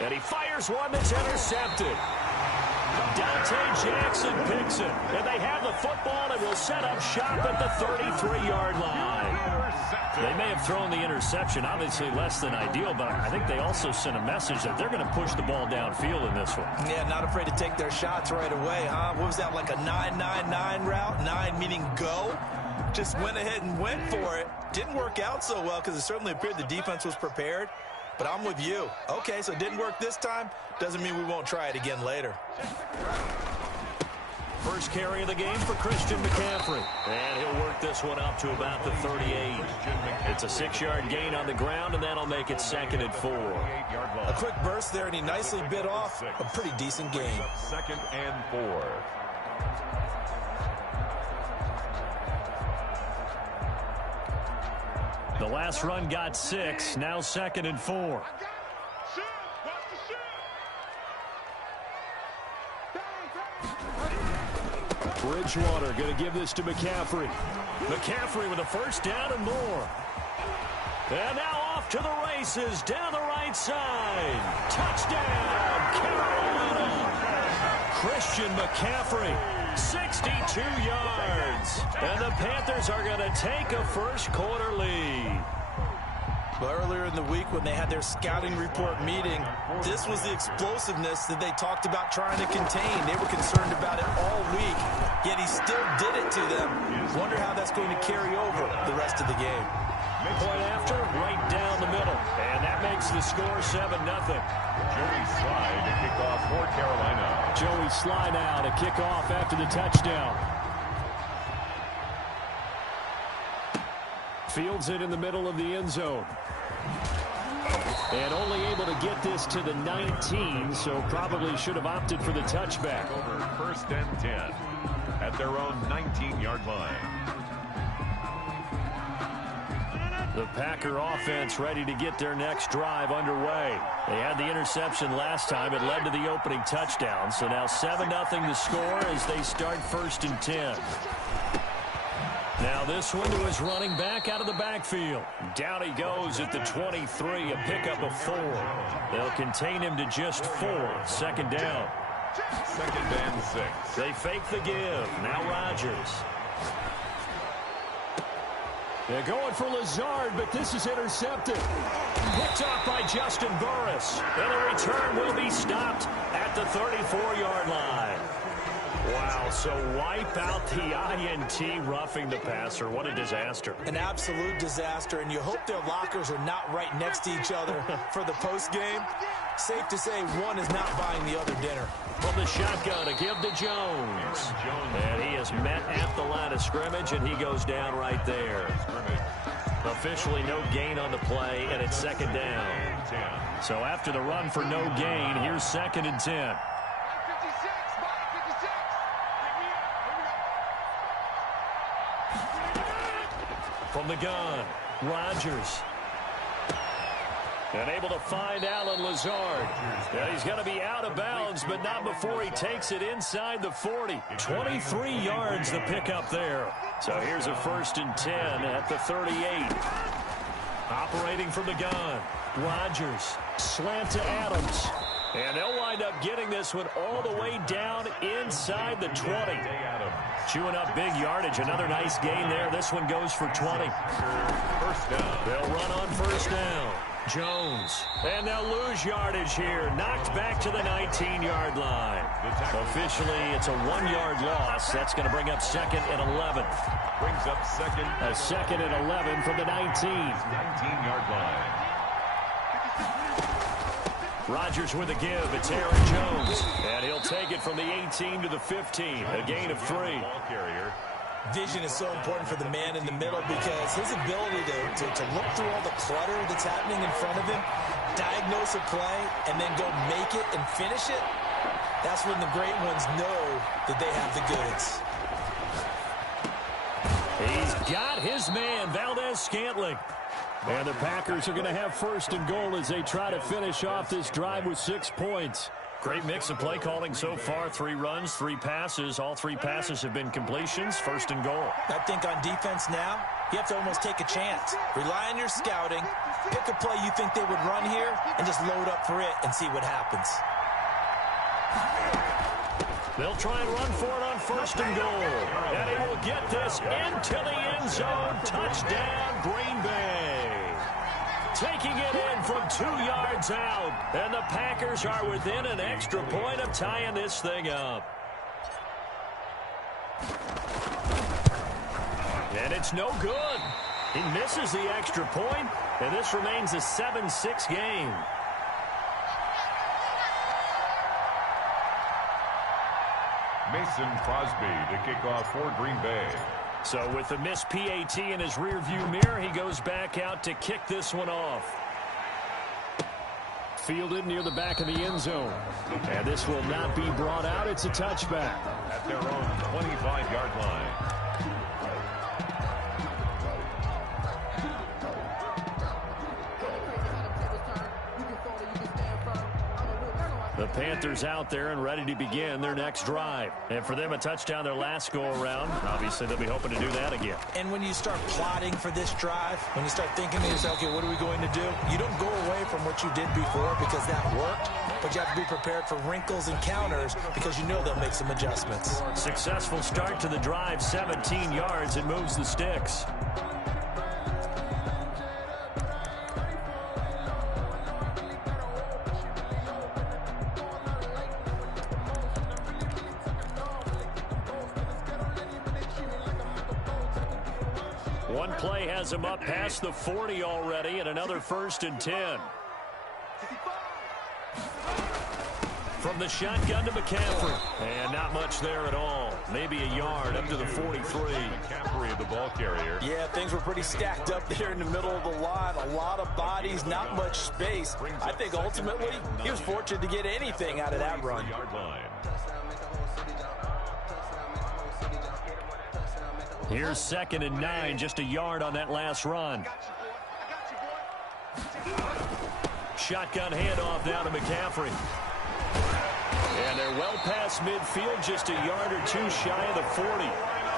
And he fires one that's intercepted. Dante Jackson picks it. And they have the football and will set up shop at the 33-yard line. They may have thrown the interception, obviously less than ideal, but I think they also sent a message that they're going to push the ball downfield in this one. Yeah, not afraid to take their shots right away, huh? What was that, like a 9-9-9 route? 9 meaning go? Just went ahead and went for it. Didn't work out so well because it certainly appeared the defense was prepared. But I'm with you. Okay, so it didn't work this time. Doesn't mean we won't try it again later. First carry of the game for Christian McCaffrey. And he'll work this one up to about the 38. It's a 6-yard gain on the ground, and that'll make it 2nd and 4. A quick burst there, and he nicely bit off a pretty decent gain. 2nd and 4. The last run got 6. Now 2nd and 4. Bridgewater going to give this to McCaffrey. McCaffrey with a first down and more. And now off to the races down the right side. Touchdown, Carolina. Christian McCaffrey, 62 yards. And the Panthers are going to take a first quarter lead. Well, earlier in the week when they had their scouting report meeting, this was the explosiveness that they talked about trying to contain. They were concerned about it all week, yet he still did it to them. Wonder how that's going to carry over the rest of the game. Point after, right down the middle. And that makes the score 7-0. Joey Sly to kick off for Carolina. Joey Sly now to kick off after the touchdown. Fields it in the middle of the end zone. And only able to get this to the 19, so probably should have opted for the touchback. Over 1st and 10 at their own 19-yard line. The Packer offense ready to get their next drive underway. They had the interception last time. It led to the opening touchdown. So now 7-0 the score as they start 1st and 10. Now this one to his running back out of the backfield. Down he goes at the 23, a pickup of 4. They'll contain him to just 4. 2nd down. 2nd and 6. They fake the give. Now Rodgers. They're going for Lazard, but this is intercepted. Picked off by Justin Burris. And the return will be stopped at the 34-yard line. Wow, so wipe out the INT roughing the passer. What a disaster. An absolute disaster, and you hope their lockers are not right next to each other for the postgame. Safe to say one is not buying the other dinner. From the shotgun to give to Jones. And he is met at the line of scrimmage, and he goes down right there. Officially no gain on the play, and it's second down. So after the run for no gain, here's 2nd and 10. From the gun, Rodgers. And able to find Alan Lazard. And he's going to be out of bounds, but not before he takes it inside the 40. 23 yards the pickup there. So here's a 1st and 10 at the 38. Operating from the gun, Rodgers. Slant to Adams. And they'll wind up getting this one all the way down inside the 20. Chewing up big yardage. Another nice gain there. This one goes for 20. First down. They'll run on 1st down. Jones. And they'll lose yardage here. Knocked back to the 19-yard line. Officially, it's a 1-yard loss. That's going to bring up 2nd and 11. Brings up second. A 2nd and 11 from the 19. 19-yard line. Rodgers with a give. It's Aaron Jones. And he'll take it from the 18 to the 15. A gain of 3. Ball carrier. Vision is so important for the man in the middle because his ability to look through all the clutter that's happening in front of him, diagnose a play, and then go make it and finish it, that's when the great ones know that they have the goods. He's got his man, Valdez-Scantling. And the Packers are going to have 1st and goal as they try to finish off this drive with 6 points. Great mix of play calling so far. 3 runs, 3 passes. All 3 passes have been completions. 1st and goal. I think on defense now, you have to almost take a chance. Rely on your scouting. Pick a play you think they would run here and just load up for it and see what happens. They'll try and run for it on 1st and goal. And he will get this into the end zone. Touchdown, Green Bay. Taking it in from 2 yards out. And the Packers are within an extra point of tying this thing up. And it's no good. He misses the extra point, and this remains a 7-6 game. Mason Crosby to kick off for Green Bay. So with the missed PAT in his rearview mirror, he goes back out to kick this one off. Fielded near the back of the end zone. And this will not be brought out. It's a touchback. At their own 25-yard line. The Panthers out there and ready to begin their next drive. And for them, a touchdown their last go-around. Obviously, they'll be hoping to do that again. And when you start plotting for this drive, when you start thinking to yourself, okay, what are we going to do? You don't go away from what you did before because that worked, but you have to be prepared for wrinkles and counters because you know they'll make some adjustments. Successful start to the drive, 17 yards, and moves the sticks. One play has him up past the 40 already, and another 1st and 10. From the shotgun to McCaffrey. And not much there at all. Maybe a yard up to the 43. McCaffrey, the ball carrier. Yeah, things were pretty stacked up there in the middle of the line. A lot of bodies, not much space. I think ultimately he was fortunate to get anything out of that run. Here's 2nd and 9, just a yard on that last run. Shotgun handoff down to McCaffrey. And they're well past midfield, just a yard or two shy of the 40.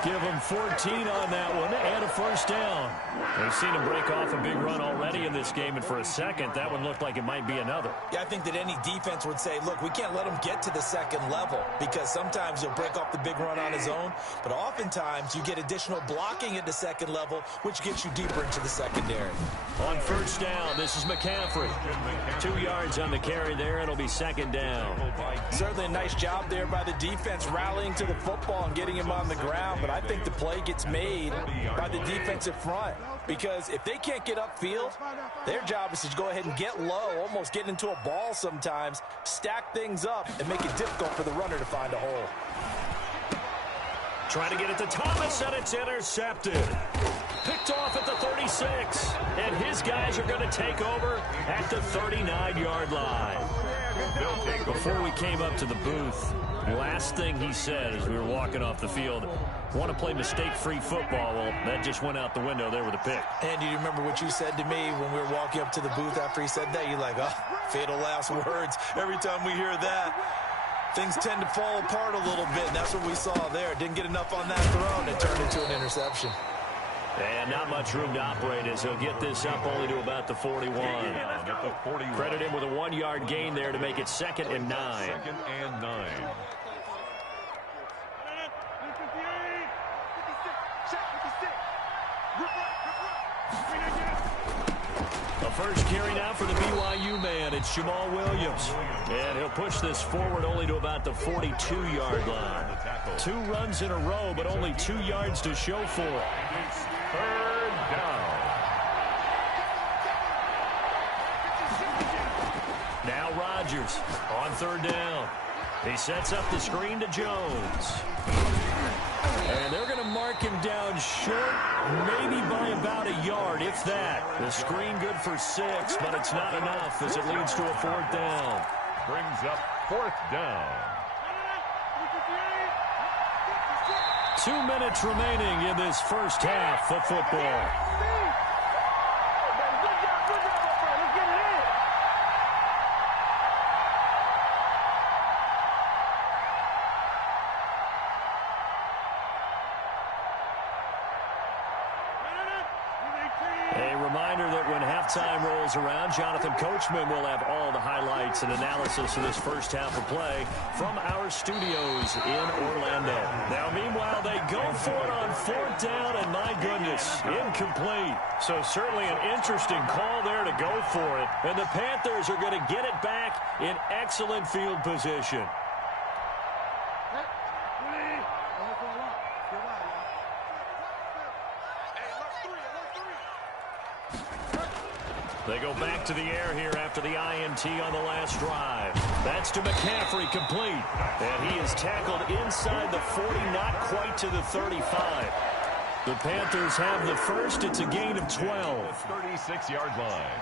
Give him 14 on that one and a first down. We've seen him break off a big run already in this game, and for a second, that one looked like it might be another. Yeah, I think that any defense would say, look, we can't let him get to the second level because sometimes he'll break off the big run on his own, but oftentimes you get additional blocking at the second level, which gets you deeper into the secondary. On first down, this is McCaffrey. 2 yards on the carry there, and it'll be second down. Certainly a nice job there by the defense rallying to the football and getting him on the ground, but I think the play gets made by the defensive front because if they can't get upfield, their job is to go ahead and get low, almost get into a ball sometimes, stack things up, and make it difficult for the runner to find a hole. Trying to get it to Thomas, and it's intercepted. Picked off at the 36, and his guys are going to take over at the 39-yard line. Before we came up to the booth, last thing he said as we were walking off the field, want to play mistake-free football. Well, that just went out the window there with a pick. And do you remember what you said to me when we were walking up to the booth after he said that? You're like, oh, fatal last words. Every time we hear that, things tend to fall apart a little bit, and that's what we saw there. Didn't get enough on that throw, and it turned into an interception. And not much room to operate as he'll get this up only to about the 41. Credit him with a 1-yard gain there to make it 2nd and 9. 2nd and 9. The first carry now for the BYU man. It's Jamal Williams. And he'll push this forward only to about the 42-yard line. 2 runs in a row, but only 2 yards to show for it. 3rd down. Now Rodgers on 3rd down. He sets up the screen to Jones. And they're going to mark him down short, maybe by about a yard, if that. The screen good for 6, but it's not enough as it leads to a 4th down. Brings up 4th down. 2 minutes remaining in this first half of football. A reminder that when halftime rolls around, Jonathan Coachman will have all the highlights and analysis of this first half of play from our studios in Orlando. Now, meanwhile, they go for it on 4th down, and my goodness, incomplete. So certainly an interesting call there to go for it. And the Panthers are going to get it back in excellent field position. They go back to the air here after the INT on the last drive. That's to McCaffrey, complete. And he is tackled inside the 40, not quite to the 35. The Panthers have the first. It's a gain of 12. 36-yard line.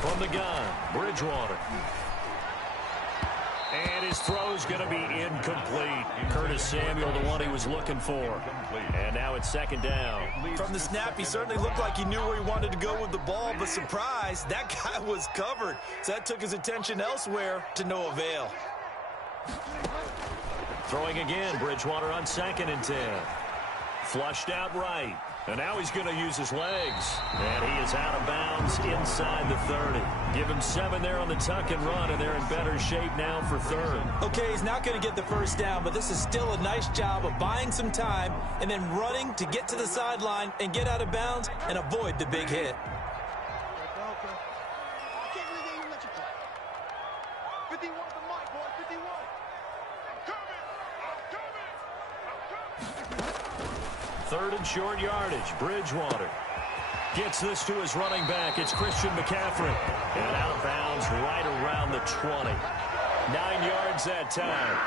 From the gun, Bridgewater. And his throw's going to be incomplete. Curtis Samuel, the one he was looking for. And now it's 2nd down. From the snap, he certainly looked like he knew where he wanted to go with the ball, but surprise, that guy was covered. So that took his attention elsewhere to no avail. Throwing again, Bridgewater on 2nd and 10. Flushed out right. And now he's going to use his legs. And he is out of bounds inside the 30. Give him 7 there on the tuck and run, and they're in better shape now for 3rd. Okay, he's not going to get the first down, but this is still a nice job of buying some time and then running to get to the sideline and get out of bounds and avoid the big hit. Third and short yardage. Bridgewater gets this to his running back. It's Christian McCaffrey. And out of bounds right around the 20. 9 yards that time.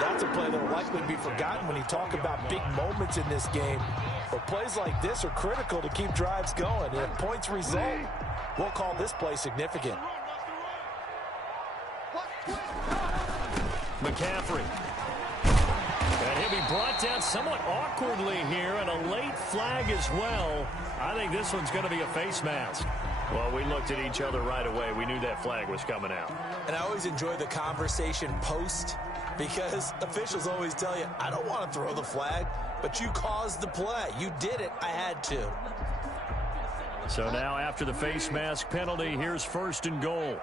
That's a play that will likely be forgotten when you talk about big moments in this game. But plays like this are critical to keep drives going. And if points result, we'll call this play significant. McCaffrey. And he'll be brought down somewhat awkwardly here, and a late flag as well. I think this one's going to be a face mask. Well, we looked at each other right away. We knew that flag was coming out. And I always enjoy the conversation post because officials always tell you, I don't want to throw the flag, but you caused the play. You did it. I had to. So now after the face mask penalty, here's 1st and goal.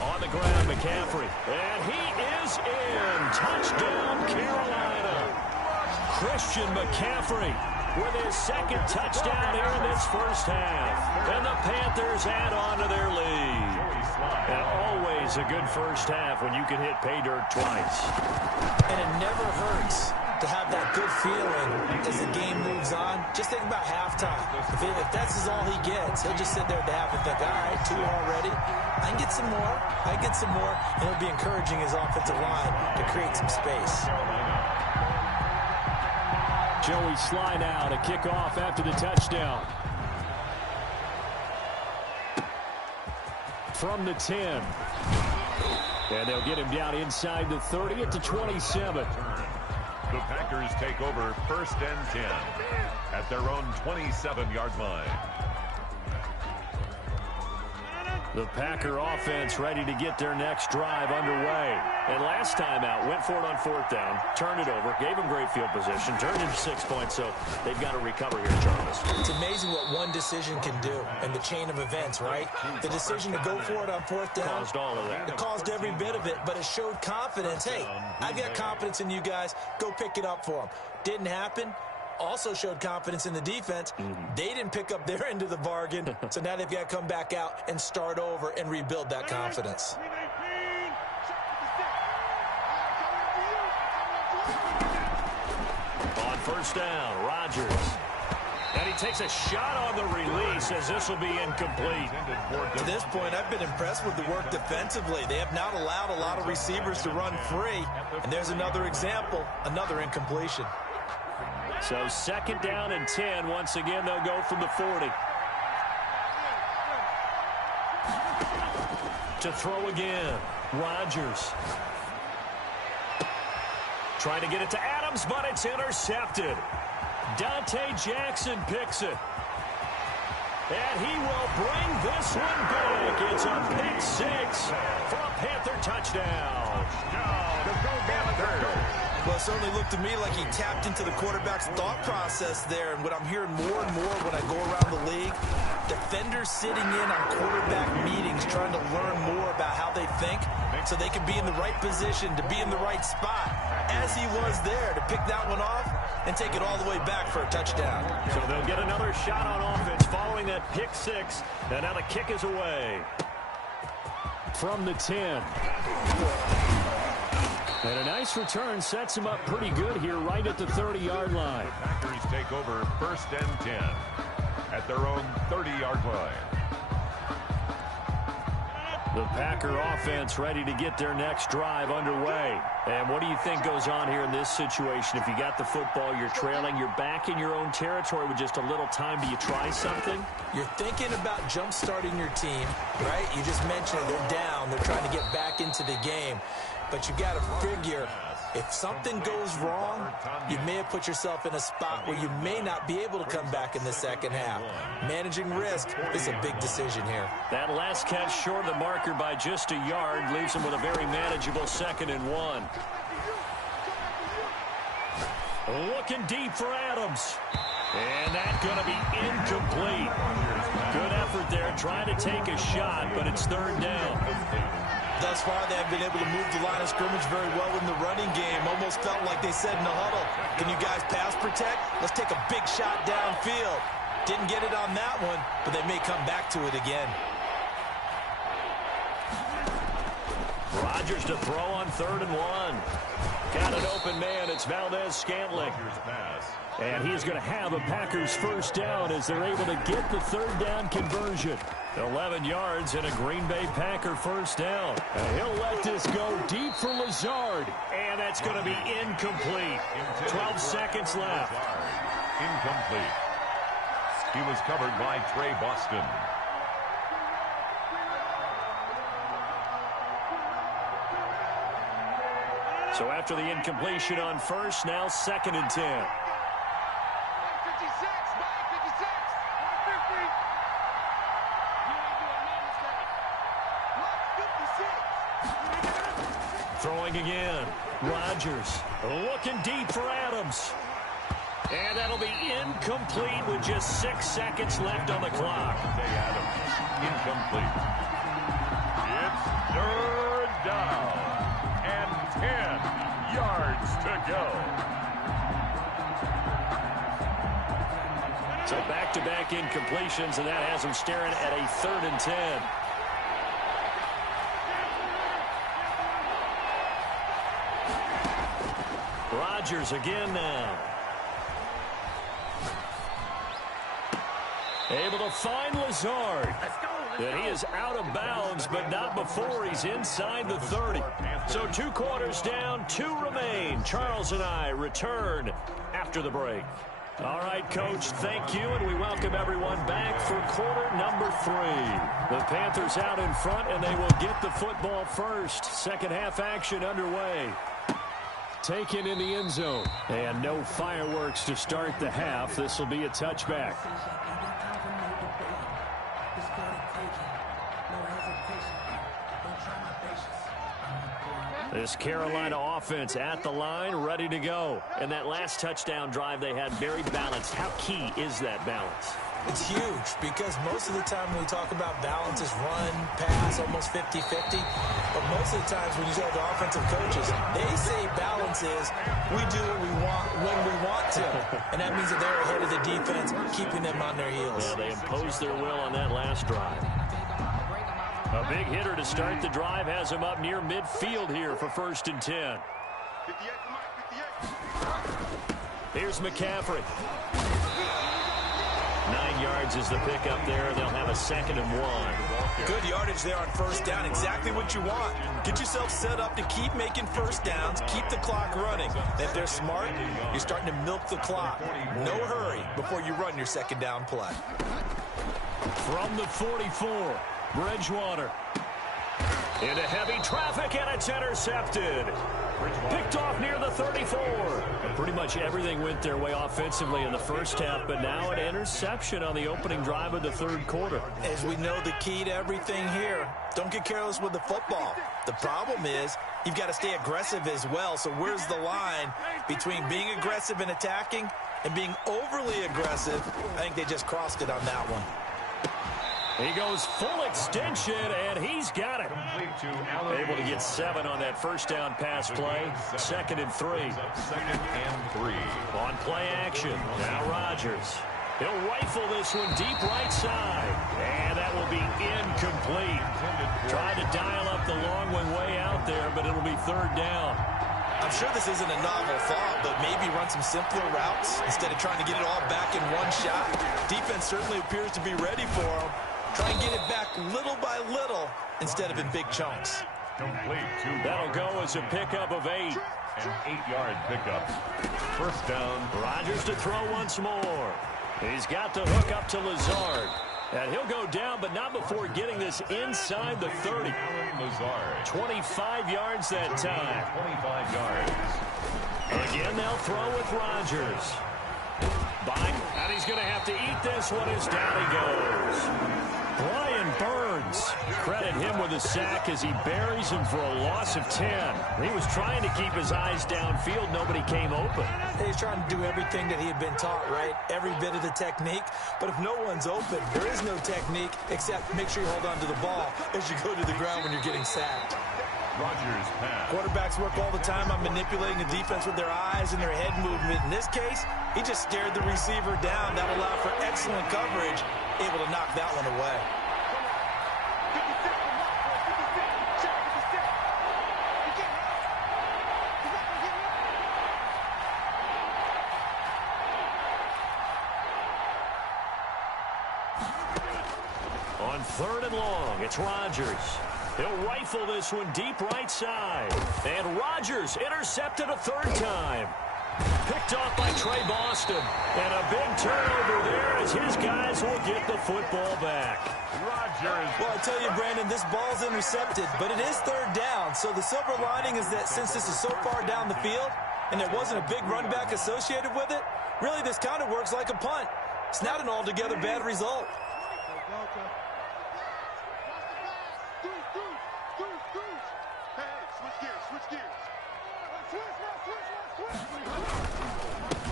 On the ground, McCaffrey. And he is in. Touchdown, Carolina. Christian McCaffrey with his 2nd touchdown here in this first half. And the Panthers add on to their lead. And always a good first half when you can hit pay dirt twice. And it never hurts to have that good feeling as the game moves on. Just think about halftime. If that's all he gets, he'll just sit there at the half and think, all right, 2 already. I can get some more. I can get some more. And he'll be encouraging his offensive line to create some space. Joey Sly now to kick off after the touchdown. From the 10. And they'll get him down inside the 30 at the 27. The Packers take over 1st and 10 at their own 27-yard line. The Packer offense ready to get their next drive underway. And last time out, went for it on 4th down, turned it over, gave them great field position, turned into 6 points, so they've got to recover here, Jarvis. It's amazing what one decision can do in the chain of events, right? The decision to go for it on 4th down. Caused all of that. It caused every bit of it, but it showed confidence. Hey, I've got confidence in you guys. Go pick it up for them. Didn't happen. Also showed confidence in the defense. They didn't pick up their end of the bargain, so now they've got to come back out and start over and rebuild that confidence. On 1st down, Rodgers. And he takes a shot on the release as this will be incomplete. To this point, I've been impressed with the work defensively. They have not allowed a lot of receivers to run free. And there's another example, another incompletion. So 2nd down and 10. Once again, they'll go from the 40. To throw again, Rodgers. Trying to get it to Adams, but it's intercepted. Dante Jackson picks it. And he will bring this one back. It's a pick 6 for a Panther touchdown. Well, it certainly looked to me like he tapped into the quarterback's thought process there. And what I'm hearing more and more when I go around the league, defenders sitting in on quarterback meetings trying to learn more about how they think so they can be in the right position to be in the right spot, as he was there to pick that one off and take it all the way back for a touchdown. So they'll get another shot on offense following that pick 6. And now the kick is away. From the 10. And a nice return sets him up pretty good here right at the 30-yard line. Packers take over 1st and 10 at their own 30-yard line. The Packer offense ready to get their next drive underway. And what do you think goes on here in this situation? If you got the football, you're trailing, you're back in your own territory with just a little time. Do you try something? You're thinking about jump-starting your team, right? You just mentioned they're down. They're trying to get back into the game. But you got to figure, if something goes wrong, you may have put yourself in a spot where you may not be able to come back in the second half. Managing risk is a big decision here. That last catch short of the marker by just a yard leaves him with a very manageable 2nd and 1. Looking deep for Adams. And that's going to be incomplete. Good effort there, trying to take a shot, but it's 3rd down. Thus far, they have been able to move the line of scrimmage very well in the running game. Almost felt like they said in the huddle, can you guys pass protect? Let's take a big shot downfield. Didn't get it on that one, but they may come back to it again. Rodgers to throw on 3rd and 1. Got an open man. It's Valdez-Scantling. And he's going to have a Packers 1st down as they're able to get the 3rd down conversion. 11 yards and a Green Bay Packer 1st down. And he'll let this go deep for Lazard. And that's going to be incomplete. 12 seconds left. Incomplete. He was covered by Trey Boston. So after the incompletion on 1st, now 2nd and 10. Throwing again. Rodgers looking deep for Adams. And that'll be incomplete with just 6 seconds left on the clock. Adams, incomplete. It's third down and 10 yards to go. So back-to-back incompletions, and that has them staring at a 3rd and 10. Rodgers again now. Able to find Lazard. And he is out of bounds, but not before he's inside the 30. So 2 quarters down, 2 remain. Charles and I return after the break. All right, Coach, thank you, and we welcome everyone back for quarter number 3. The Panthers out in front, and they will get the football first. Second half action underway. Taken in the end zone. And no fireworks to start the half. This will be a touchback. This Carolina offense at the line, ready to go. And that last touchdown drive they had very balanced. How key is that balance? It's huge because most of the time when we talk about balance is run, pass, almost 50-50. But most of the times when you talk to offensive coaches, they say balance is we do what we want when we want to. And that means that they're ahead of the defense, keeping them on their heels. Yeah, they imposed their will on that last drive. A big hitter to start the drive has him up near midfield here for 1st and 10. Here's McCaffrey. 9 yards is the pickup there. They'll have a 2nd and 1. Good yardage there on 1st down. Exactly what you want. Get yourself set up to keep making 1st downs. Keep the clock running. If they're smart, you're starting to milk the clock. No hurry before you run your 2nd down play. From the 44, Bridgewater. Into heavy traffic, and it's intercepted. Picked off near the 34. Pretty much everything went their way offensively in the first half, but now an interception on the opening drive of the 3rd quarter. As we know, the key to everything here, don't get careless with the football. The problem is you've got to stay aggressive as well. So where's the line between being aggressive and attacking and being overly aggressive? I think they just crossed it on that one. He goes full extension, and he's got it. Able to get 7 on that 1st down pass play. 2nd and 3. 2nd and 3. On play action. Now Rodgers. He'll rifle this one deep right side. And that will be incomplete. Tried to dial up the long one way out there, but it'll be 3rd down. I'm sure this isn't a novel thought, but maybe run some simpler routes instead of trying to get it all back in one shot. Defense certainly appears to be ready for him. Try and get it back little by little instead of in big chunks. That'll go as a pickup of 8. An 8-yard pickup. 1st down. Rodgers to throw once more. He's got the hook up to Lazard. And he'll go down, but not before getting this inside the 30. 25 yards that time. 25 yards. Again, they'll throw with Rodgers. And he's going to have to eat this one as down he goes. Brian Burns, credit him with a sack as he buries him for a loss of 10. He was trying to keep his eyes downfield. Nobody came open. He's trying to do everything that he had been taught, right? Every bit of the technique. But if no one's open, there is no technique except make sure you hold on to the ball as you go to the ground when you're getting sacked. Rodgers pass. Quarterbacks work all the time on manipulating the defense with their eyes and their head movement. In this case, he just stared the receiver down. That allowed for excellent coverage, able to knock that one away. On 3rd and long, it's Rodgers. He'll rifle this one deep right side. And Rodgers intercepted a 3rd time. Picked off by Trey Boston. And a big turnover there as his guys will get the football back. Rodgers. Well, I tell you, Brandon, this ball's intercepted, but it is 3rd down. So the silver lining is that since this is so far down the field and there wasn't a big run back associated with it, really this kind of works like a punt. It's not an altogether bad result.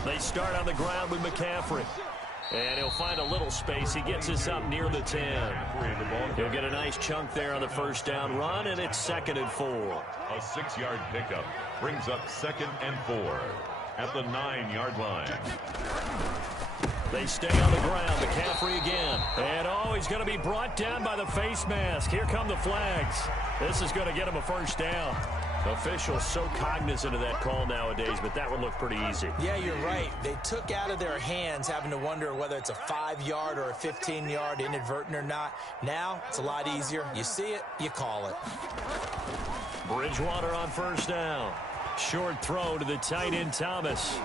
They start on the ground with McCaffrey. And he'll find a little space. He gets us up near the 10. He'll get a nice chunk there on the first down run, and it's 2nd and 4. A 6-yard pickup brings up 2nd and 4 at the 9-yard line. They stay on the ground. McCaffrey again. And he's going to be brought down by the face mask. Here come the flags. This is going to get him a first down. Officials so cognizant of that call nowadays, but that one looked pretty easy. Yeah, you're right. They took out of their hands having to wonder whether it's a 5-yard or a 15-yard inadvertent or not. Now, it's a lot easier. You see it, you call it. Bridgewater on first down. Short throw to the tight end, Thomas.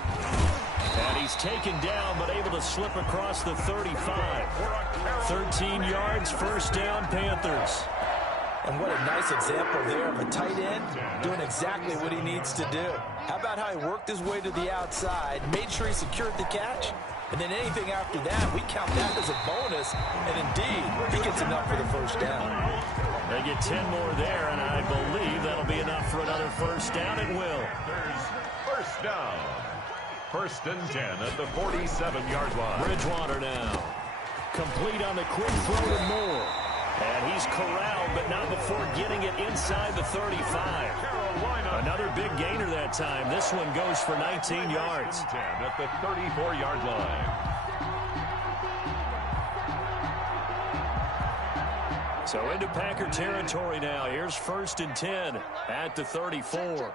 And he's taken down, but able to slip across the 35. 13 yards, first down, Panthers. And what a nice example there of a tight end doing exactly what he needs to do. How about how he worked his way to the outside, made sure he secured the catch, and then anything after that, we count that as a bonus, and indeed, he gets enough for the first down. They get 10 more there, and I believe that'll be enough for another first down. It will. There's first down. 1st and 10 at the 47-yard line. Bridgewater now. Complete on the quick throw to Moore. And he's corralled, but not before getting it inside the 35. Carolina. Another big gainer that time. This one goes for 19 yards. 10 at the 34-yard line. So into Packer territory now. Here's 1st and 10 at the 34.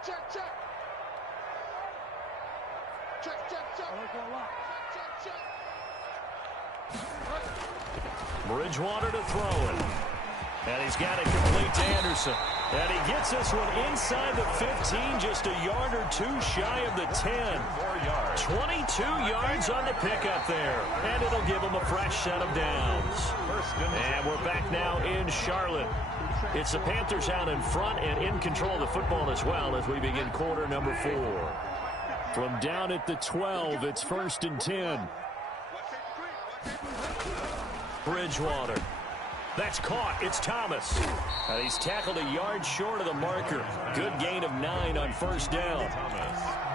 Bridgewater to throw it. And he's got it complete to Anderson. And he gets this one inside the 15, just a yard or two shy of the 10. 22 yards on the pickup there. And it'll give him a fresh set of downs. And we're back now in Charlotte. It's the Panthers out in front and in control of the football as well as we begin quarter number 4. From down at the 12, it's 1st and 10. Bridgewater. That's caught. It's Thomas. And he's tackled a yard short of the marker. Good gain of 9 on first down.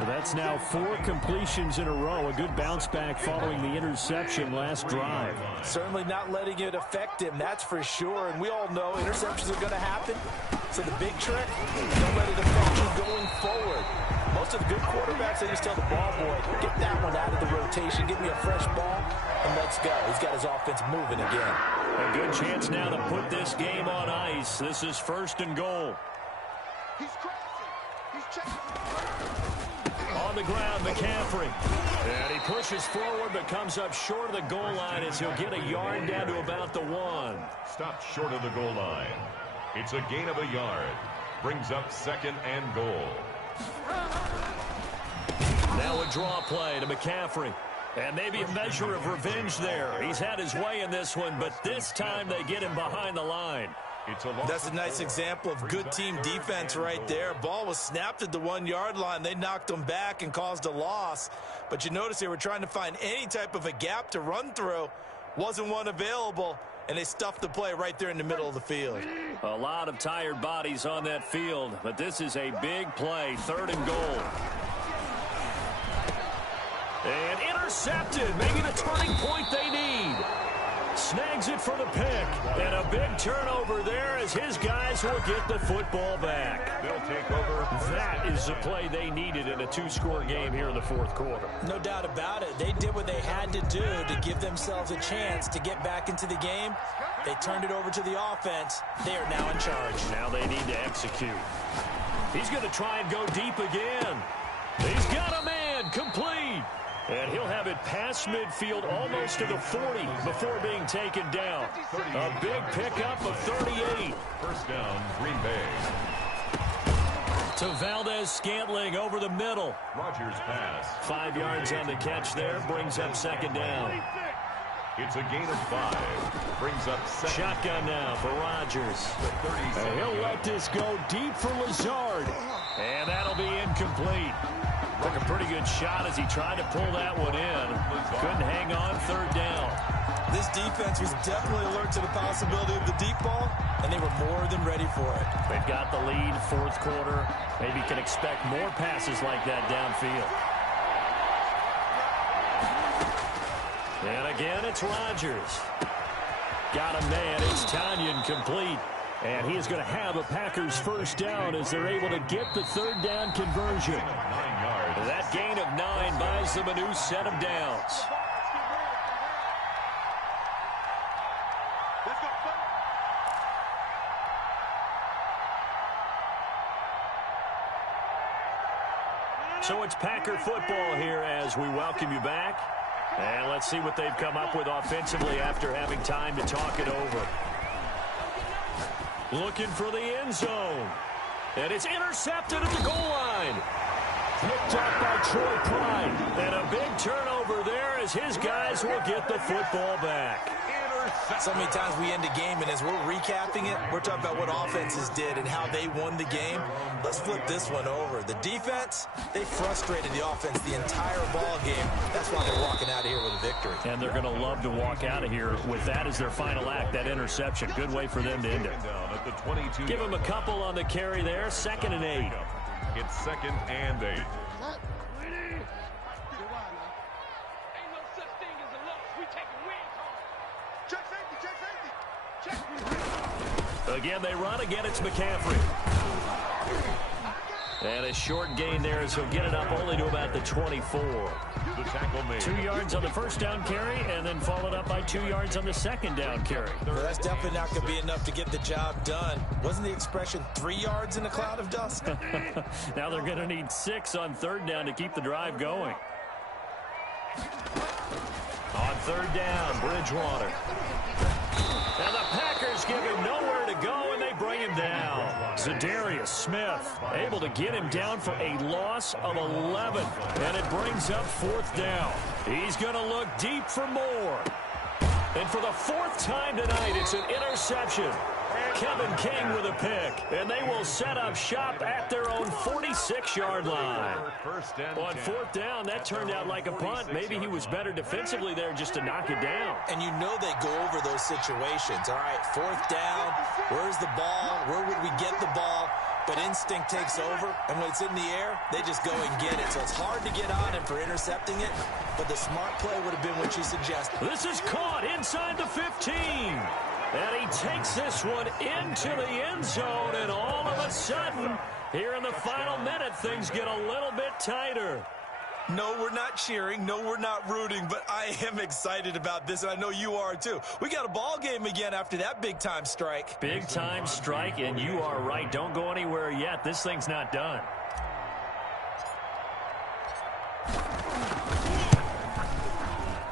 That's now 4 completions in a row. A good bounce back following the interception last drive. Certainly not letting it affect him, that's for sure. And we all know interceptions are going to happen. So the big trick, don't let it affect you going forward. Most of the good quarterbacks, they just tell the ball boy, get that one out of the rotation, give me a fresh ball, and let's go. He's got his offense moving again. A good chance now to put this game on ice. This is 1st and goal. He's crossing. He's checking. On the ground, McCaffrey. And he pushes forward but comes up short of the goal line as he'll get a yard down to about the 1. Stopped short of the goal line. It's a gain of a yard. Brings up 2nd and goal. Now a draw play to McCaffrey. And maybe a measure of revenge there. He's had his way in this one, but this time they get him behind the line. That's a nice example of good team defense right there. Ball was snapped at the 1-yard line. They knocked him back and caused a loss. But you notice they were trying to find any type of a gap to run through. Wasn't one available, and they stuffed the play right there in the middle of the field. A lot of tired bodies on that field, but this is a big play. 3rd and goal. And intercepted. Maybe the turning point they need. Snags it for the pick. And a big turnover there as his guys will get the football back. They'll take over. That is the play they needed in a 2-score game here in the 4th quarter. No doubt about it. They did what they had to do to give themselves a chance to get back into the game. They turned it over to the offense. They are now in charge. Now they need to execute. He's going to try and go deep again. He's got a man complete. And he'll have it past midfield almost to the 40 before being taken down. A big pickup of 38. First down, Green Bay. To Valdez-Scantling over the middle. Rodgers pass. 5 yards on the catch there. Brings up 2nd down. It's a gain of 5. Brings up 2nd. Shotgun now for Rodgers. And he'll let this go deep for Lazard. And that'll be incomplete. Took a pretty good shot as he tried to pull that one in. Couldn't hang on. 3rd down. This defense was definitely alert to the possibility of the deep ball, and they were more than ready for it. They've got the lead, fourth quarter. Maybe can expect more passes like that downfield. And again, it's Rodgers. Got a man. It's Tanyan complete. And he is going to have a Packers first down as they're able to get the third down conversion. 9 yards. That gain of 9 buys them a new set of downs. So it's Packer football here as we welcome you back. And let's see what they've come up with offensively after having time to talk it over. Looking for the end zone. And it's intercepted at the goal line. Picked up by Troy Pride. And a big turnover there as his guys will get the football back. So many times we end a game, and as we're recapping it, we're talking about what offenses did and how they won the game. Let's flip this one over. The defense, they frustrated the offense the entire ball game. That's why they're walking out of here with a victory. And they're going to love to walk out of here with that as their final act, that interception. Good way for them to end it. Give them a couple on the carry there, 2nd and 8. It's 2nd and 8. Again, they run. Again, it's McCaffrey. And a short gain there as he'll get it up only to about the 24. The tackle made. 2 yards on the first down carry and then followed up by 2 yards on the second down carry. Well, that's definitely not going to be enough to get the job done. Wasn't the expression 3 yards in a cloud of dust? Now they're going to need 6 on third down to keep the drive going. On third down, Bridgewater. And the Packers give him nowhere to go, and they bring him down. Za'Darius Smith able to get him down for a loss of 11. And it brings up 4th down. He's going to look deep for more. And for the 4th time tonight, it's an interception. Kevin King with a pick. And they will set up shop at their own 46-yard line. On 4th down, that turned out like a punt. Maybe he was better defensively there just to knock it down. And you know they go over those situations. All right, 4th down, where's the ball? Where would we get the ball? But instinct takes over, and when it's in the air, they just go and get it. So it's hard to get on him for intercepting it, but the smart play would have been what you suggested. This is caught inside the 15. And he takes this one into the end zone, and all of a sudden, here in the final minute, things get a little bit tighter. No, we're not cheering. No, we're not rooting, but I am excited about this, and I know you are too. We got a ball game again after that big-time strike. Big-time strike, and you are right. Don't go anywhere yet. This thing's not done.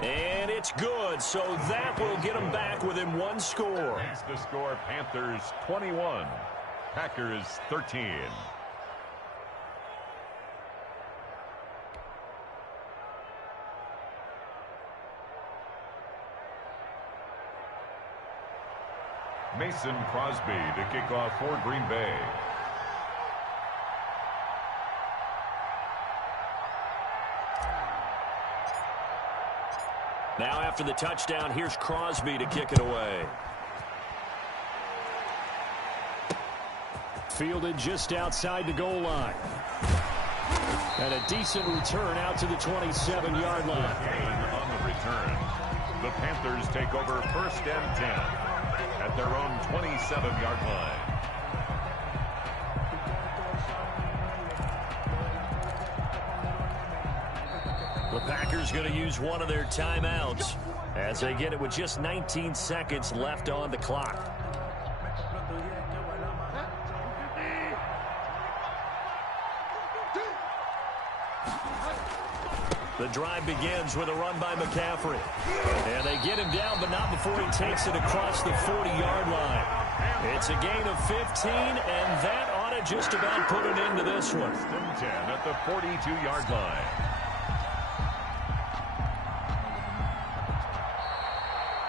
And it's good, so that will get them back within 1 score. That's the score, Panthers 21, Packers 13. Mason Crosby to kick off for Green Bay. Now after the touchdown, here's Crosby to kick it away. Fielded just outside the goal line. And a decent return out to the 27-yard line. Gain on the return. The Panthers take over 1st and 10 at their own 27-yard line. The Packers going to use one of their timeouts as they get it with just 19 seconds left on the clock. The drive begins with a run by McCaffrey. And they get him down, but not before he takes it across the 40-yard line. It's a gain of 15, and that ought to just about put an end to this one. 10 at the 42-yard line.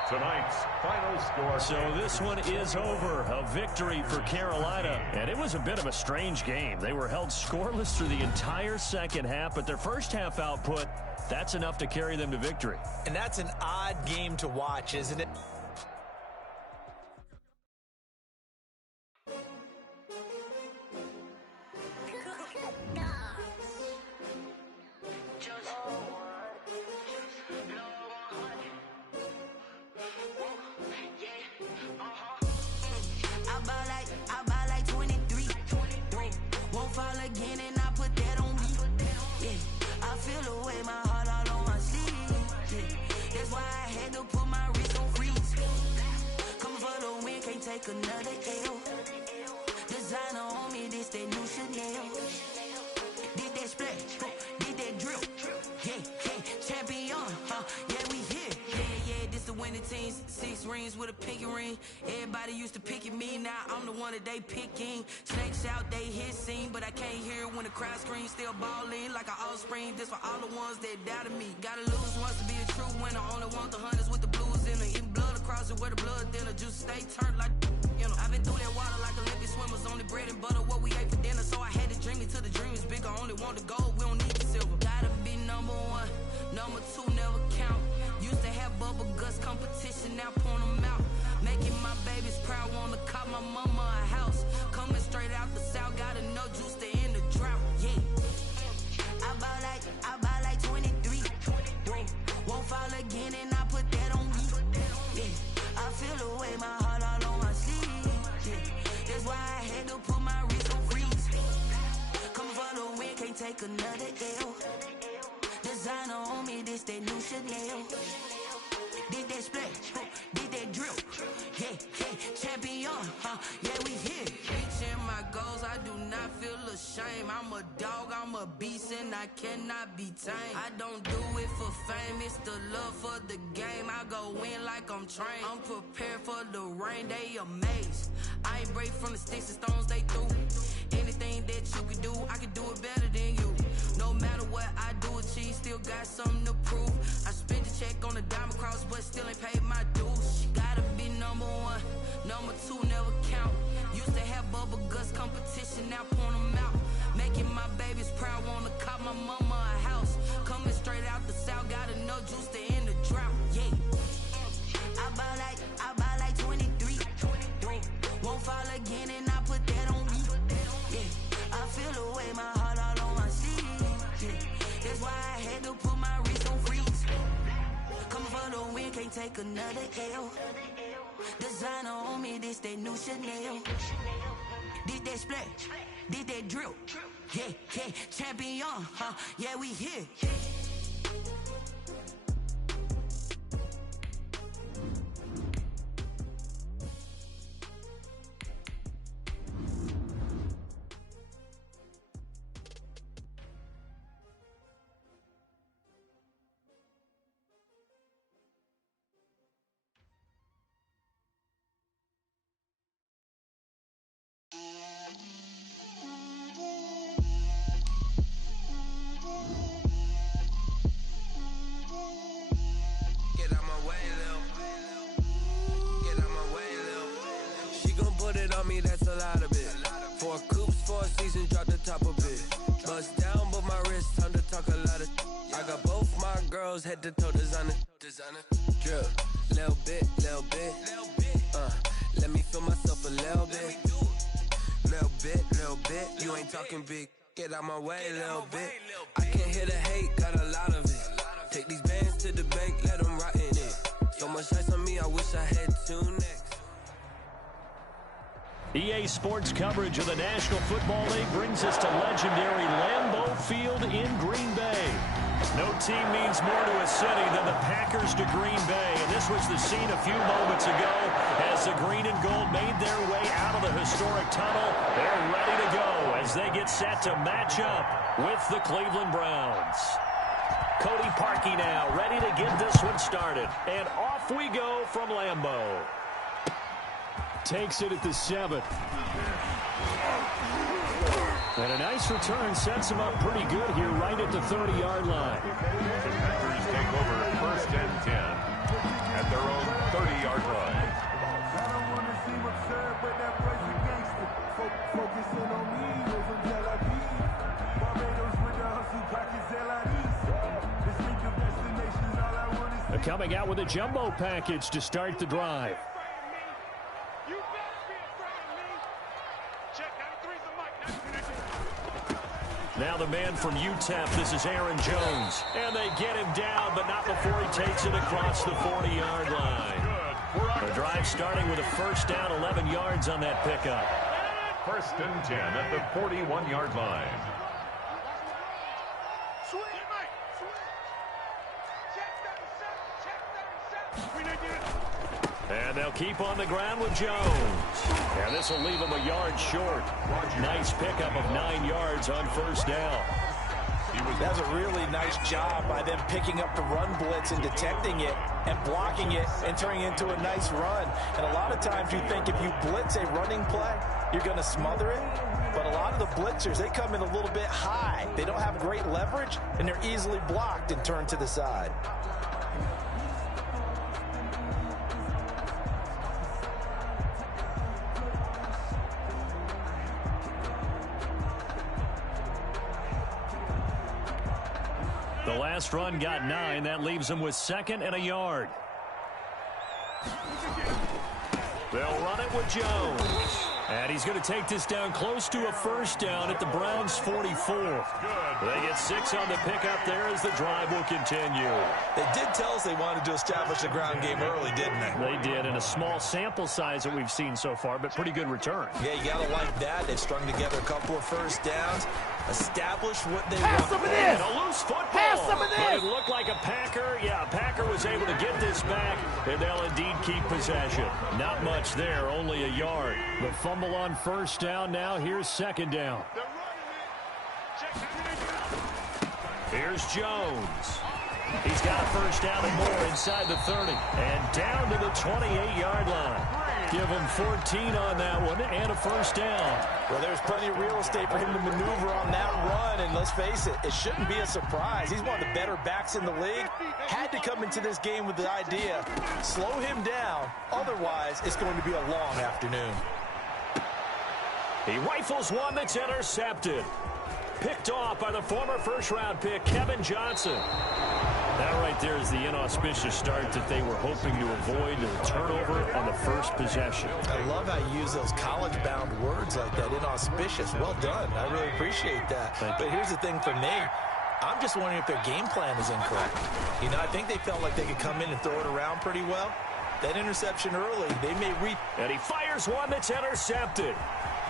Tonight's final score. So this one is over. A victory for Carolina. And it was a bit of a strange game. They were held scoreless through the entire second half, but their first half output, That's enough to carry them to victory. And that's an odd game to watch, isn't it? I buy like 23. Won't fall again and I put that on me. Yeah, I feel away my heart all on my sleeve. Yeah, that's why I had to put my wrist on freeze. Coming for the win, can't take another L. Designer on me, this that new Chanel. Did that splash, did that drill. Yeah, champion, yeah, we here. Yeah, this the winning team. 6 rings with a pinky ring. Everybody used to pick at me, now I'm the one that they picking. Snakes out, they hit scene, but I can't hear when the crowd screams. Still balling like an offspring. This for all the ones that doubted me. Gotta lose once to be a true winner. Only want the hunters with the blues in it. Eating blood across it where the blood dinner. Juice stay turned like, you know. I've been through that water like Olympic swimmers. Only bread and butter, what we ate for dinner. So I had to dream it till the dream is bigger. Only want the gold, we don't need the silver. Gotta be number 1, number 2 never count. Used to have bubble guts competition, now point them out. Making my babies proud, wanna cop my mama a house. Coming straight out the south, got enough juice to end the drought. Yeah, I buy like 23. Won't fall again and I put that on me. Yeah, I feel away my heart all on my sleeve. Yeah, that's why I had to put my wrist on freeze. Coming for the win, can't take another L. Designer on me, this that new Chanel. Did that splash, did that drill. Yeah, champion, yeah, we here. Reaching my goals, I do not feel ashamed. I'm a dog, I'm a beast, and I cannot be tamed. I don't do it for fame, it's the love for the game. I go in like I'm trained. I'm prepared for the rain, they amazed. I ain't break from the sticks and stones they threw. Anything that you can do, I can do it better than you. No matter what I do, achieve, still got something to prove. I spent the check on the diamond cross, but still ain't paid my dues. Gotta be number 1, number 2 never count. Used to have bubble guts competition, now point them out. Making my babies proud, wanna cop my mama a house. Coming straight out the south, got enough juice to end the drought. Yeah, I buy like 23. Won't fall again and I put that on me. Yeah, I feel away my heart all on my sleeve. Yeah, that's why I had to put my wrist on freeze. Coming for the win, can't take another L. Designer on me, this that new Chanel. Did that splash, did that drill. Yeah, champion, yeah, we here. That's a lot of it. 4 coops, 4 seasons, drop the top of it. Bust down, but my wrist, time to talk a lot of. I got both my girls head to toe designer. Drill, little bit. Let me feel myself a little bit. Little bit. You ain't talking big. Get out my way, little bit. I can't hear the hate, got a lot of it. Take these bands to the bank, let them rot in it. So much ice on me, I wish I had 2 next. EA Sports coverage of the National Football League brings us to legendary Lambeau Field in Green Bay. No team means more to a city than the Packers to Green Bay, and this was the scene a few moments ago as the green and gold made their way out of the historic tunnel. They're ready to go as they get set to match up with the Cleveland Browns. Cody Parkey now ready to get this one started, and off we go from Lambeau. Takes it at the 7. And a nice return sets him up pretty good here right at the 30-yard line. The Packers take over 1st and 10 at their own 30-yard line. I don't want to seem absurd, but that boy's a gangster. Focusing on me, you're from Tel Aviv. Barbados with the hustle, pockets LIDs. This nigga coming out with a jumbo package to start the drive. Now the man from UTEP, this is Aaron Jones. And they get him down, but not before he takes it across the 40-yard line. The drive starting with a first down, 11 yards on that pickup. First and 10 at the 41-yard line. And they'll keep on the ground with Jones. And this will leave him a yard short. Nice pickup of 9 yards on first down. That's a really nice job by them picking up the run blitz and detecting it and blocking it and turning it into a nice run. And a lot of times you think if you blitz a running play, you're going to smother it. But a lot of the blitzers, they come in a little bit high. They don't have great leverage, and they're easily blocked and turned to the side. The last run got 9. That leaves them with 2nd and a yard. They'll run it with Jones. And he's going to take this down close to a first down at the Browns' 44. They get 6 on the pickup there as the drive will continue. They did tell us they wanted to establish the ground game early, didn't they? They did, in a small sample size that we've seen so far, but pretty good return. Yeah, you got to like that. They've strung together a couple of first downs, established what they want. Some of this. And a loose football. Pass some of this. But it looked like a Packer. Yeah, a Packer was able to get this back, and they'll indeed keep possession. Not much there, only a yard. The fumble on first down now. Here's second down. Here's Jones. He's got a first down and more inside the 30. And down to the 28-yard line. Give him 14 on that one and a first down. Well, there's plenty of real estate for him to maneuver on that run. And let's face it, it shouldn't be a surprise. He's one of the better backs in the league. Had to come into this game with the idea, slow him down. Otherwise, it's going to be a long afternoon. He rifles one that's intercepted. Picked off by the former first-round pick, Kevin Johnson. That right there is the inauspicious start that they were hoping to avoid, a turnover on the first possession. I love how you use those college-bound words like that, inauspicious. Well done. I really appreciate that. But here's the thing for me. I'm just wondering if their game plan is incorrect. You know, I think they felt like they could come in and throw it around pretty well. That interception early, they may reap. And he fires one that's intercepted.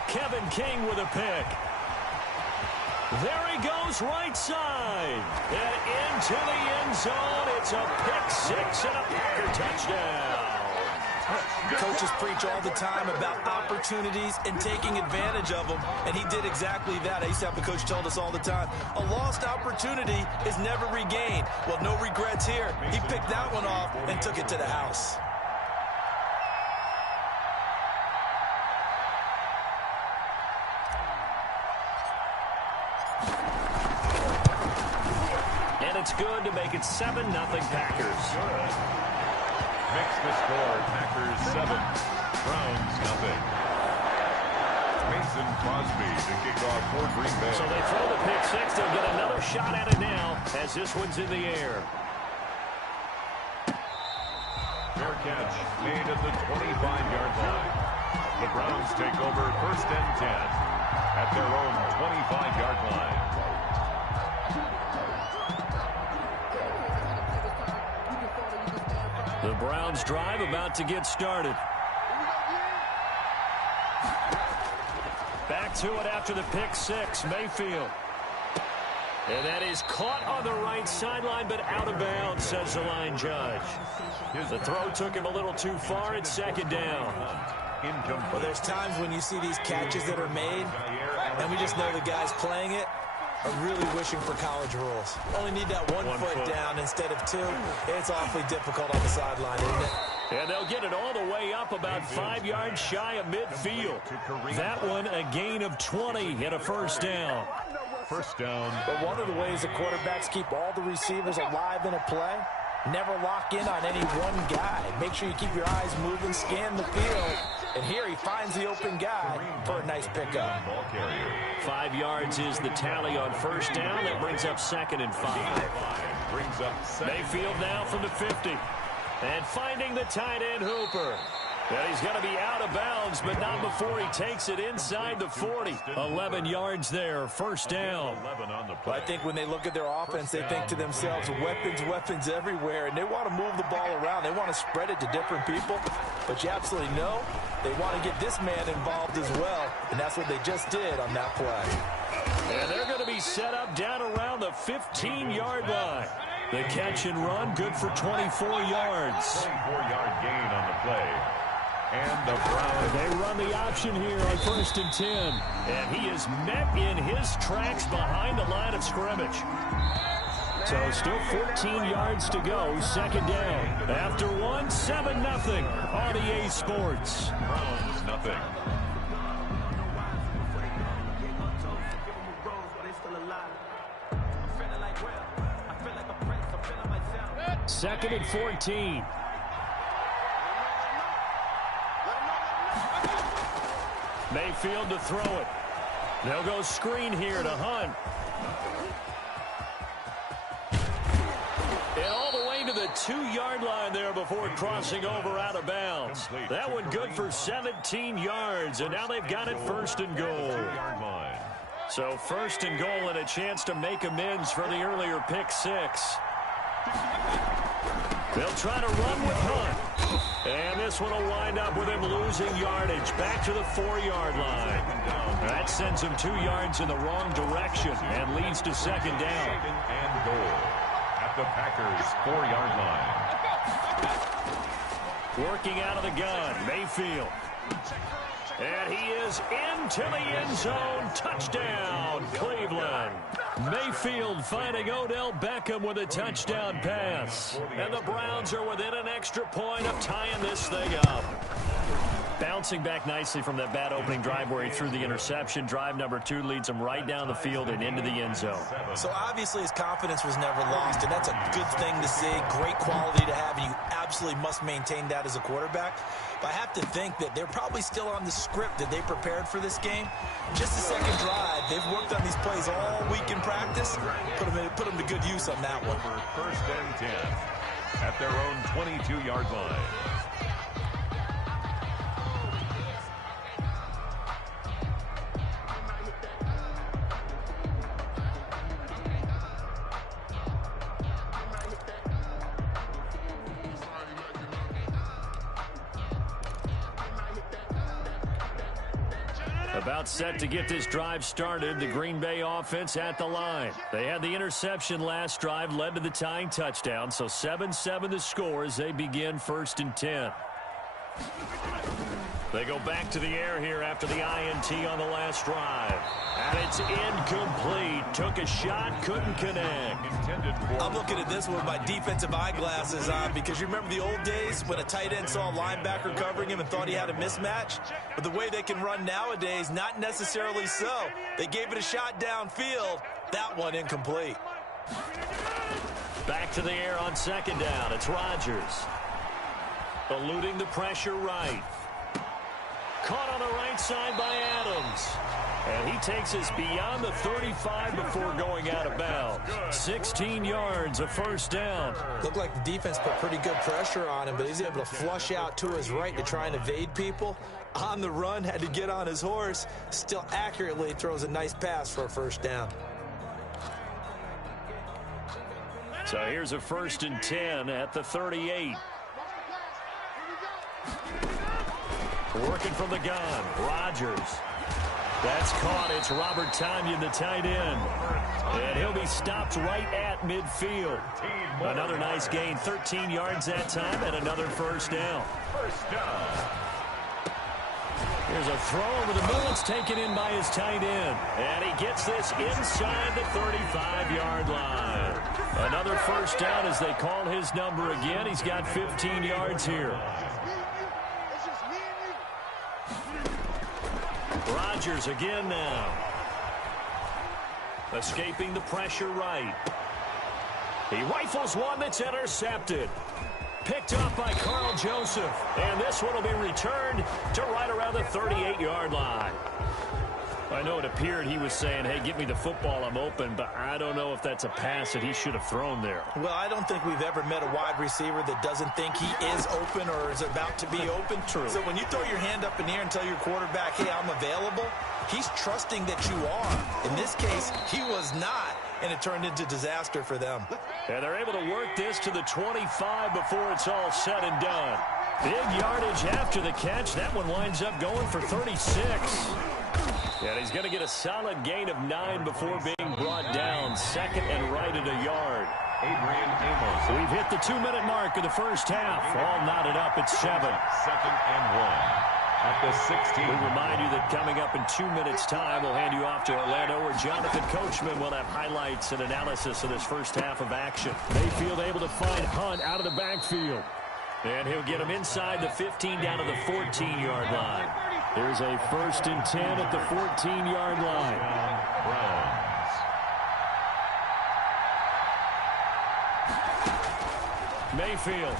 Kevin King with a pick. There he goes right side. And into the end zone. It's a pick six and a Packer touchdown. Coaches preach all the time about opportunities and taking advantage of them, and he did exactly that. I used to have a coach told us all the time, a lost opportunity is never regained. Well, no regrets here. He picked that one off and took it to the house. And it's good to make it 7-0 Packers. Makes the score Packers 7, Browns 0. Mason Crosby to kick off for Green Bay. So they throw the pick six. They'll get another shot at it now as this one's in the air. Fair catch made at the 25-yard line. The Browns take over first and 10 at their own 25-yard line. The Browns drive about to get started. Back to it after the pick six, Mayfield. And that is caught on the right sideline, but out of bounds, says the line judge. The throw took him a little too far. It's second down. Well, there's times when you see these catches that are made, and we just know the guys playing it are really wishing for college rules. Only need that one foot down instead of two. It's awfully difficult on the sideline, isn't it? And they'll get it all the way up about 5 yards shy of midfield. That one a gain of 20 and a first down. First down. But one of the ways the quarterbacks keep all the receivers alive in a play, never lock in on any one guy. Make sure you keep your eyes moving, scan the field, And here he finds the open guy for a nice pickup. 5 yards is the tally on first down. That brings up 2nd and 5. Mayfield now from the 50. And finding the tight end Hooper. And he's going to be out of bounds, but not before he takes it inside the 40. 11 yards there, first down. Well, I think when they look at their offense, they think to themselves, weapons everywhere, and they want to move the ball around. They want to spread it to different people, but you absolutely know they want to get this man involved as well, and that's what they just did on that play. And they're going to be set up down around the 15-yard line. The catch and run, good for 24 yards. 24-yard gain on the play. And the Browns. They run the option here on 1st and 10. And he is met in his tracks behind the line of scrimmage. So still 14 yards to go, 2nd down. After 1, 7-0, RDA Sports. Browns, nothing. Second and 14. Mayfield to throw it. They'll go screen here to Hunt. And all the way to the 2-yard line there before crossing over out of bounds. That one good for 17 yards, and now they've got it 1st and goal. So 1st and goal and a chance to make amends for the earlier pick 6. They'll try to run with Hunt. And this one will wind up with him losing yardage back to the 4-yard line. That sends him 2 yards in the wrong direction and leads to 2nd down. 2nd and goal at the Packers' 4-yard line. Working out of the gun, Mayfield. And he is into the end zone. Touchdown, Cleveland. Mayfield finding Odell Beckham with a touchdown pass. And the Browns are within an extra point of tying this thing up. Bouncing back nicely from that bad opening drive where he threw the interception. Drive number 2 leads him right down the field and into the end zone. So obviously his confidence was never lost, and that's a good thing to see. Great quality to have, and you absolutely must maintain that as a quarterback. But I have to think that they're probably still on the script that they prepared for this game. Just the second drive, they've worked on these plays all week in practice. Put them to good use on that one. 1st and 10 at their own 22-yard line. About set to get this drive started, the Green Bay offense at the line. They had the interception last drive, led to the tying touchdown, so 7-7 the score as they begin 1st and 10. They go back to the air here after the INT on the last drive. And it's incomplete. Took a shot, couldn't connect. I'm looking at this one with my defensive eyeglasses on because you remember the old days when a tight end saw a linebacker covering him and thought he had a mismatch? But the way they can run nowadays, not necessarily so. They gave it a shot downfield. That one incomplete. Back to the air on 2nd down. It's Rodgers. Eluding the pressure right. Caught on the right side by Adams. And he takes us beyond the 35 before going out of bounds. 16 yards, a 1st down. Looked like the defense put pretty good pressure on him, but he's able to flush out to his right to try and evade people. On the run, had to get on his horse. Still accurately throws a nice pass for a 1st down. So here's a 1st and 10 at the 38. Working from the gun, Rodgers. That's caught. It's Robert Tonyan, the tight end. And he'll be stopped right at midfield. Another nice gain, 13 yards that time, and another 1st down. 1st down. Here's a throw over the middle. It's taken in by his tight end. And he gets this inside the 35-yard line. Another 1st down as they call his number again. He's got 15 yards here. Rodgers again now. Escaping the pressure right. He rifles one that's intercepted. Picked up by Carl Joseph. And this one will be returned to right around the 38-yard line. I know it appeared he was saying, hey, get me the football, I'm open, but I don't know if that's a pass that he should have thrown there. Well, I don't think we've ever met a wide receiver that doesn't think he is open or is about to be open. True. So when you throw your hand up in the air and tell your quarterback, hey, I'm available, he's trusting that you are. In this case, he was not, and it turned into disaster for them. And they're able to work this to the 25 before it's all said and done. Big yardage after the catch. That one winds up going for 36. And he's going to get a solid gain of 9 before being brought down. Second and right at a yard. Adrian Amos. We've hit the 2-minute mark of the first half. All knotted up at 7. Second and 1 at the 16. We remind you that coming up in 2 minutes' time, we'll hand you off to Orlando, where Jonathan Coachman will have highlights and analysis of this first half of action. Mayfield able to find Hunt out of the backfield. And he'll get him inside the 15 down to the 14-yard line. There's a 1st and 10 at the 14-yard line. Browns. Mayfield.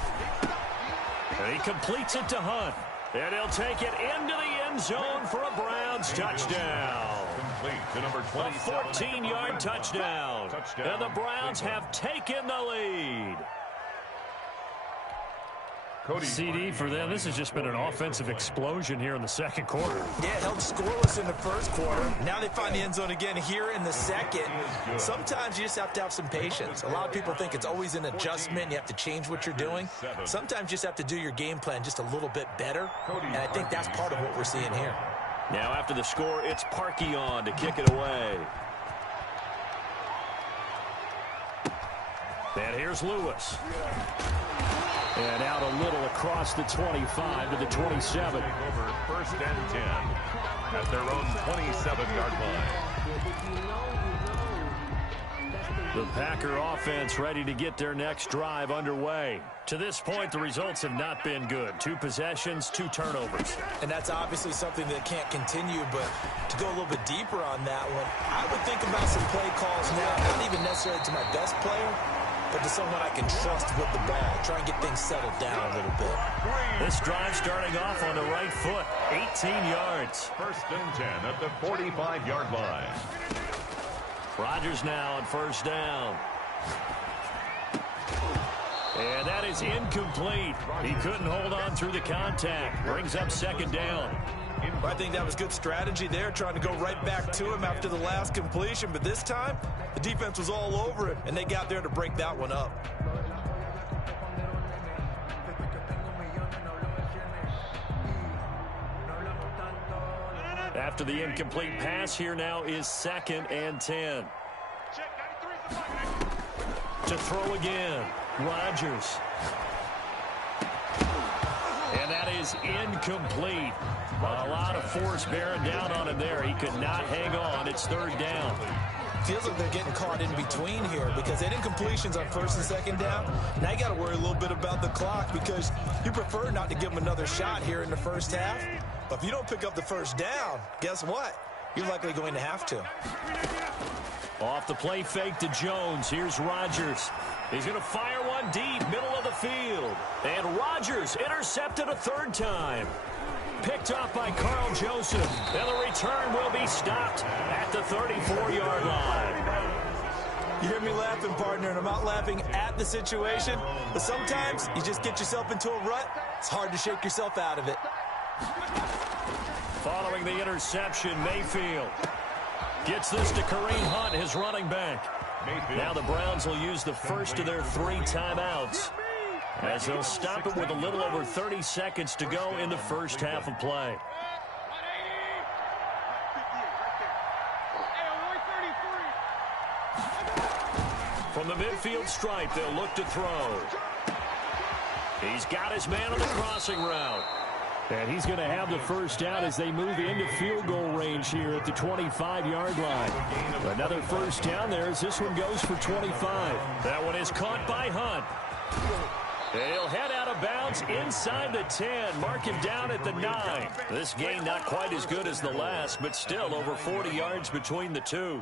And he completes it to Hunt. And he'll take it into the end zone for a Browns touchdown. Complete to number A 27. 14-yard touchdown. And the Browns have taken the lead. CD for them. This has just been an offensive explosion here in the second quarter. Yeah, held scoreless in the first quarter. Now they find the end zone again here in the second. Sometimes you just have to have some patience. A lot of people think it's always an adjustment. You have to change what you're doing. Sometimes you just have to do your game plan just a little bit better. And I think that's part of what we're seeing here. Now after the score, it's Parkey on to kick it away. And here's Lewis. And out a little across the 25 to the 27. Over 1st and 10 at their own 27-yard line. The Packer offense ready to get their next drive underway. To this point, the results have not been good. 2 possessions, 2 turnovers. And that's obviously something that can't continue, but to go a little bit deeper on that one, I would think about some play calls now, not even necessarily to my best player, but to someone I can trust with the ball. Try and get things settled down a little bit. This drive starting off on the right foot. 18 yards. 1st and 10 at the 45-yard line. Rodgers now on 1st down. And that is incomplete. He couldn't hold on through the contact. Brings up 2nd down. I think that was good strategy there, trying to go right back to him after the last completion. But this time, the defense was all over it, and they got there to break that one up. After the incomplete pass, here now is 2nd and 10. To throw again, Rodgers. And that is incomplete. A lot of force bearing down on him there. He could not hang on. It's 3rd down. Feels like they're getting caught in between here because they had incompletions on 1st and 2nd down. Now you got to worry a little bit about the clock because you prefer not to give them another shot here in the first half. But if you don't pick up the 1st down, guess what? You're likely going to have to. Off the play fake to Jones. Here's Rodgers. He's going to fire one deep, middle of the field. And Rodgers intercepted a 3rd time. Picked up by Carl Joseph. And the return will be stopped at the 34-yard line. You hear me laughing, partner, and I'm not laughing at the situation. But sometimes you just get yourself into a rut. It's hard to shake yourself out of it. Following the interception, Mayfield gets this to Kareem Hunt, his running back. Now the Browns will use the first of their 3 timeouts, as they'll stop it with a little over 30 seconds to go in the first half of play. From the midfield stripe, they'll look to throw. He's got his man on the crossing route. And he's going to have the 1st down as they move into field goal range here at the 25-yard line. Another 1st down there as this one goes for 25. That one is caught by Hunt. And he'll head out of bounds inside the 10. Mark him down at the 9. This gain not quite as good as the last, but still over 40 yards between the two.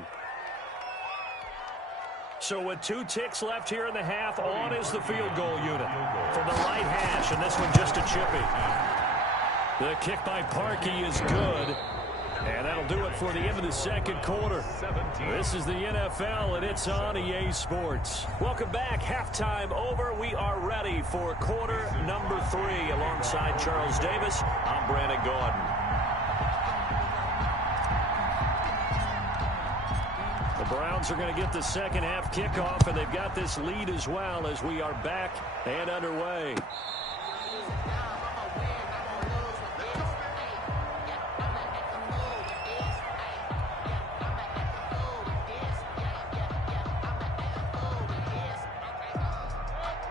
So with 2 ticks left here in the half, on is the field goal unit from the right hash, and this one just a chippy. The kick by Parkey is good, and that'll do it for the end of the second quarter. This is the NFL, and it's on EA Sports. Welcome back. Halftime over. We are ready for quarter number 3. Alongside Charles Davis, I'm Brandon Gordon. The Browns are going to get the second half kickoff, and they've got this lead as well as we are back and underway.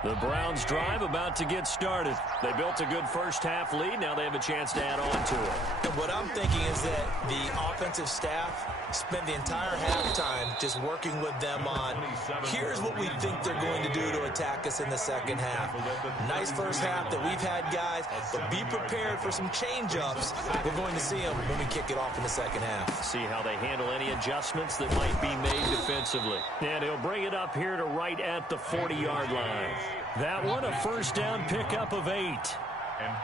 The Browns drive about to get started. They built a good first half lead. Now they have a chance to add on to it. And what I'm thinking is that the offensive staff spent the entire halftime just working with them on, here's what we think they're going to do to attack us in the second half. Nice first half that we've had, guys, but be prepared for some change-ups. We're going to see them when we kick it off in the second half. See how they handle any adjustments that might be made defensively. And he'll bring it up here to right at the 40-yard line. That one, a first down pickup of 8. An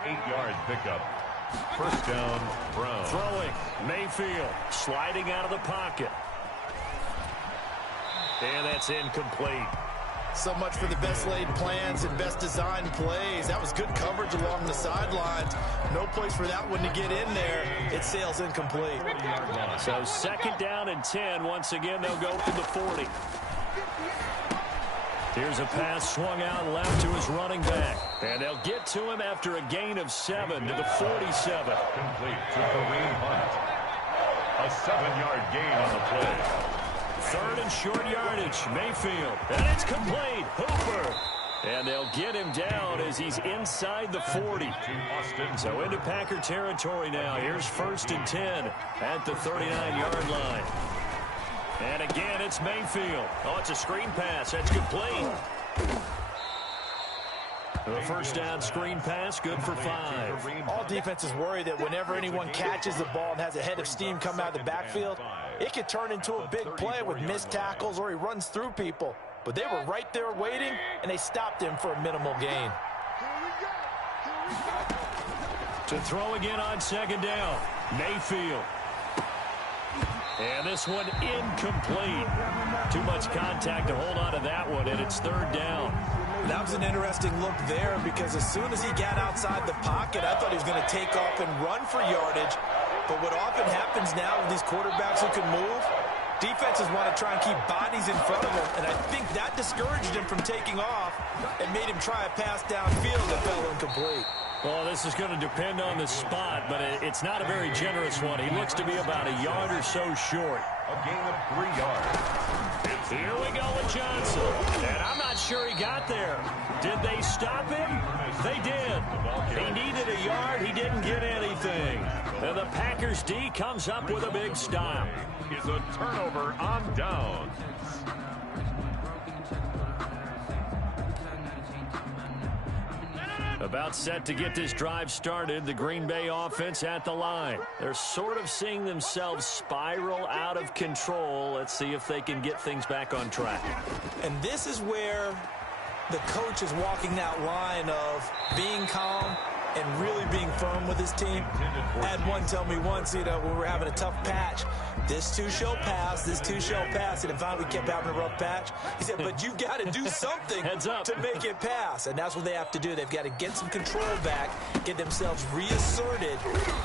8-yard pickup. First down, Brown. Throwing, Mayfield, sliding out of the pocket. And that's incomplete. So much for the best laid plans and best designed plays. That was good coverage along the sidelines. No place for that one to get in there. It sails incomplete. So second down and 10. Once again, they'll go from the 40. Here's a pass swung out left to his running back. And they'll get to him after a gain of 7 to the 47. Complete to Kareem Hunt. A 7-yard gain on the play. Third and short yardage. Mayfield. And it's complete. Hooper. And they'll get him down as he's inside the 40. So into Packer territory now. Here's first and 10 at the 39-yard line. And again, it's Mayfield. Oh, it's a screen pass. That's complete. The first down screen pass, good for 5. All defenses worry that whenever anyone catches the ball and has a head of steam come out of the backfield, it could turn into a big play with missed tackles or he runs through people. But they were right there waiting, and they stopped him for a minimal gain. To throw again on second down, Mayfield. And this one incomplete. Too much contact to hold on to that one, and it's third down. That was an interesting look there because as soon as he got outside the pocket, I thought he was going to take off and run for yardage. But what often happens now with these quarterbacks who can move, defenses want to try and keep bodies in front of him, and I think that discouraged him from taking off and made him try a pass downfield that fell incomplete. Well, this is going to depend on the spot, but it's not a very generous one. He looks to be about a yard or so short. A gain of 3 yards. Here we go with Johnson. And I'm not sure he got there. Did they stop him? They did. He needed a yard. He didn't get anything. And the Packers D comes up with a big stop. Is a turnover on downs. About set to get this drive started, the Green Bay offense at the line. They're sort of seeing themselves spiral out of control. Let's see if they can get things back on track. And this is where the coach is walking that line of being calm and really being firm with his team. I had one tell me once, when we were having a tough patch, this too shall pass, this too shall pass, and finally we kept having a rough patch. He said, but you've got to do something to make it pass, and that's what they have to do. They've got to get some control back, get themselves reasserted,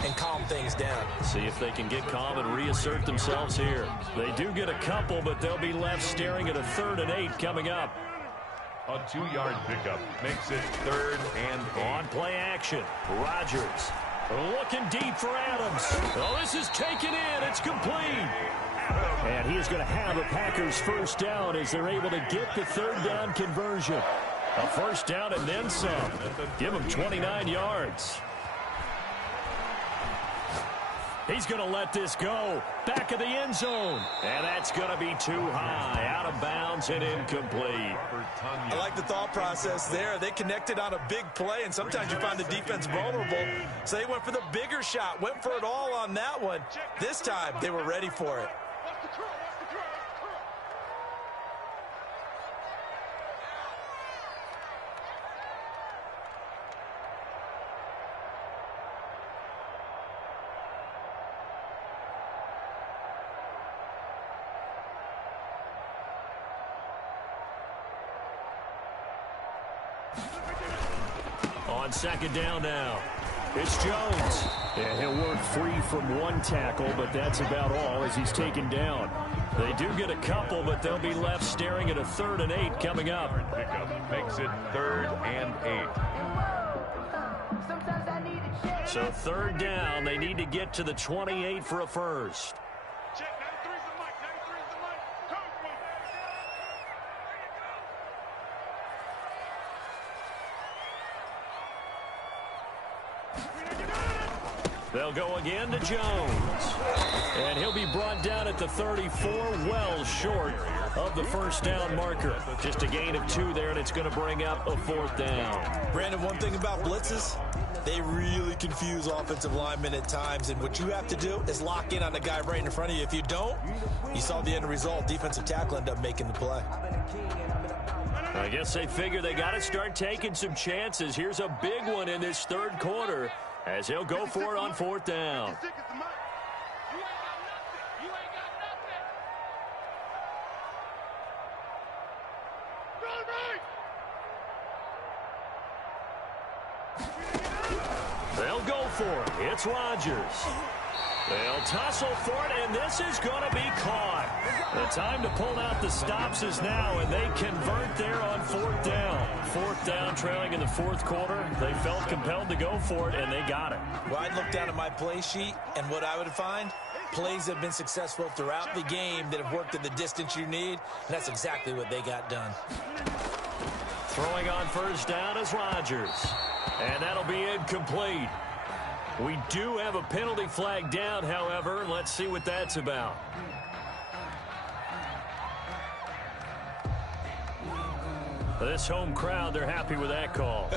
and calm things down. See if they can get calm and reassert themselves here. They do get a couple, but they'll be left staring at a 3rd and 8 coming up. A 2-yard pickup makes it 3rd and 8. On play action, Rodgers looking deep for Adams. Oh, this is taken in. It's complete. And he is going to have a Packers first down as they're able to get the 3rd down conversion. A first down and then some. Give him 29 yards. He's going to let this go. Back of the end zone. And that's going to be too high. Out of bounds and incomplete. I like the thought process there. They connected on a big play, and sometimes you find the defense vulnerable. So they went for the bigger shot, went for it all on that one. This time, they were ready for it. On second down now, it's Jones. Yeah, he'll work free from one tackle, but that's about all as he's taken down. They do get a couple, but they'll be left staring at a 3rd and 8 coming up. Pickup makes it 3rd and 8. So 3rd down, they need to get to the 28 for a first. They'll go again to Jones. And he'll be brought down at the 34, well short of the first down marker. Just a gain of 2 there, and it's going to bring up a 4th down. Brandon, one thing about blitzes, they really confuse offensive linemen at times, and what you have to do is lock in on the guy right in front of you. If you don't, you saw the end result. Defensive tackle ended up making the play. I guess they figure they got to start taking some chances. Here's a big one in this 3rd quarter as he'll go for it on 4th down. They'll go for it. It's Rodgers. They'll tussle for it, and this is going to be caught. The time to pull out the stops is now, and they convert there on 4th down. 4th down, trailing in the 4th quarter. They felt compelled to go for it, and they got it. Well, I'd look down at my play sheet, and what I would find, plays that have been successful throughout the game that have worked at the distance you need, and that's exactly what they got done. Throwing on 1st down is Rodgers, and that'll be incomplete. We do have a penalty flag down, however. Let's see what that's about. This home crowd, they're happy with that call.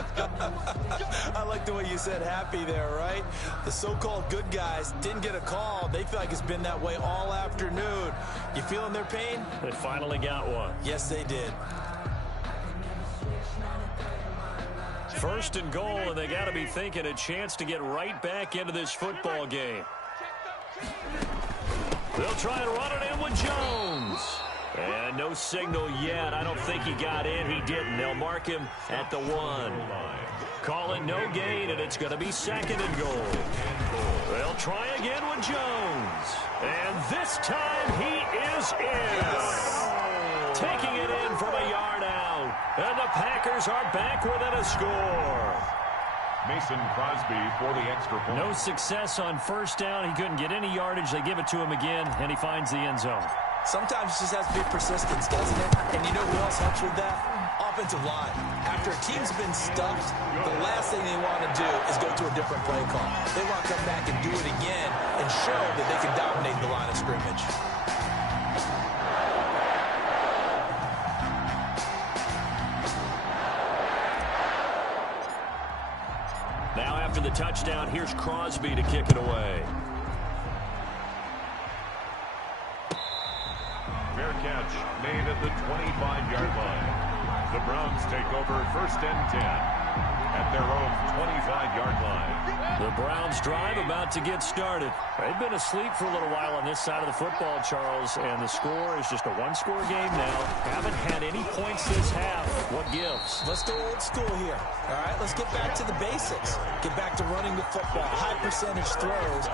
I like the way you said happy there, right? The so-called good guys didn't get a call. They feel like it's been that way all afternoon. You feeling their pain? They finally got one. Yes, they did. 1st and goal, and they got to be thinking a chance to get right back into this football game. They'll try and run it in with Jones. And no signal yet. I don't think he got in. He didn't. They'll mark him at the 1. Calling no gain, and it's going to be 2nd and goal. They'll try again with Jones. And this time he is in. Taking it in from a yard out. And the Packers are back within a score. Mason Crosby for the extra point. No success on 1st down. He couldn't get any yardage. They give it to him again, and he finds the end zone. Sometimes it just has to be persistence, doesn't it? And you know who else helps with that? Offensive line. After a team's been stuffed, the last thing they want to do is go to a different play call. They want to come back and do it again and show that they can dominate the line of scrimmage. Now after the touchdown, here's Crosby to kick it away. Fair catch made at the 25-yard line. The Browns take over 1st and 10 at their own 25-yard line. The Browns drive about to get started. They've been asleep for a little while on this side of the football, Charles, and the score is just a 1-score game now. Haven't had any points this half. What gives? Let's go old school here. All right, let's get back to the basics. Get back to running the football, high percentage throws.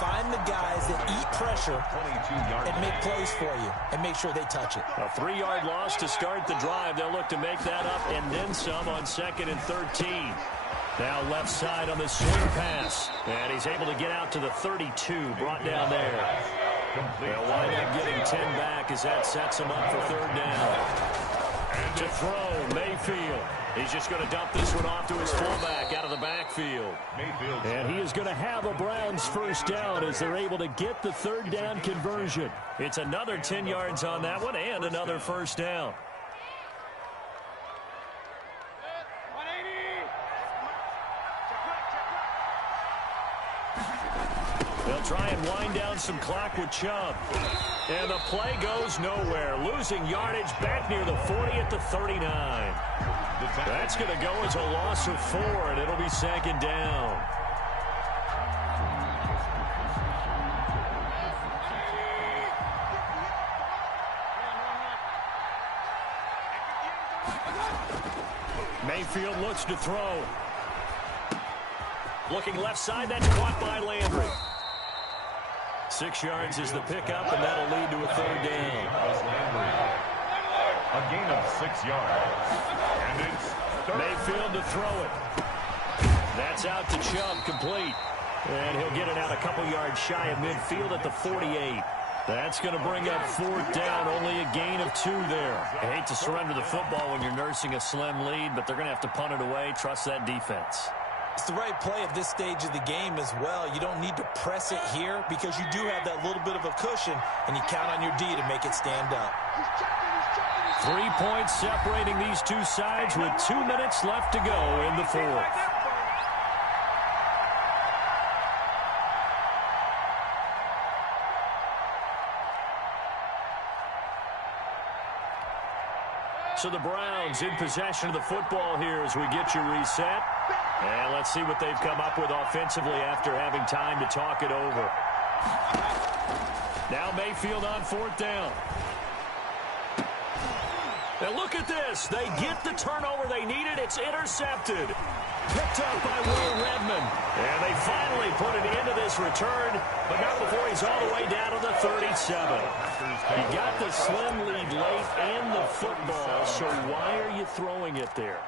Find the guys that eat pressure and make plays for you and make sure they touch it. A 3-yard loss to start the drive. They'll look to make that up and then some on 2nd and 13. Now left side on the swing pass. And he's able to get out to the 32, brought down there. They'll wind up getting 10 back as that sets him up for 3rd down. To throw, Mayfield. He's just going to dump this one off to his fullback out of the backfield. And he is going to have a Browns 1st down as they're able to get the 3rd down conversion. It's another 10 yards on that one and another 1st down. They'll try and wind down some clock with Chubb. And the play goes nowhere. Losing yardage back near the 40 at the 39. That's going to go as a loss of 4, and it'll be 2nd down. Mayfield looks to throw. Looking left side, that's caught by Landry. 6 yards is the pickup, and that'll lead to a third down. A gain of 6 yards. And it's Mayfield to throw it. That's out to Chubb, complete. And he'll get it out a couple yards shy of midfield at the 48. That's going to bring up fourth down, only a gain of 2 there. I hate to surrender the football when you're nursing a slim lead, but they're going to have to punt it away. Trust that defense. It's the right play at this stage of the game as well. You don't need to press it here because you do have that little bit of a cushion, and you count on your D to make it stand up. 3 points separating these two sides with 2 minutes left to go in the fourth. So the Browns in possession of the football here as we get you reset. And let's see what they've come up with offensively after having time to talk it over. Now Mayfield on fourth down. And look at this. They get the turnover they needed. It's intercepted. Picked up by Will Redmond. And they finally put an end to this return, but not before he's all the way down to the 37. He got the slim lead late and the football, so why are you throwing it there?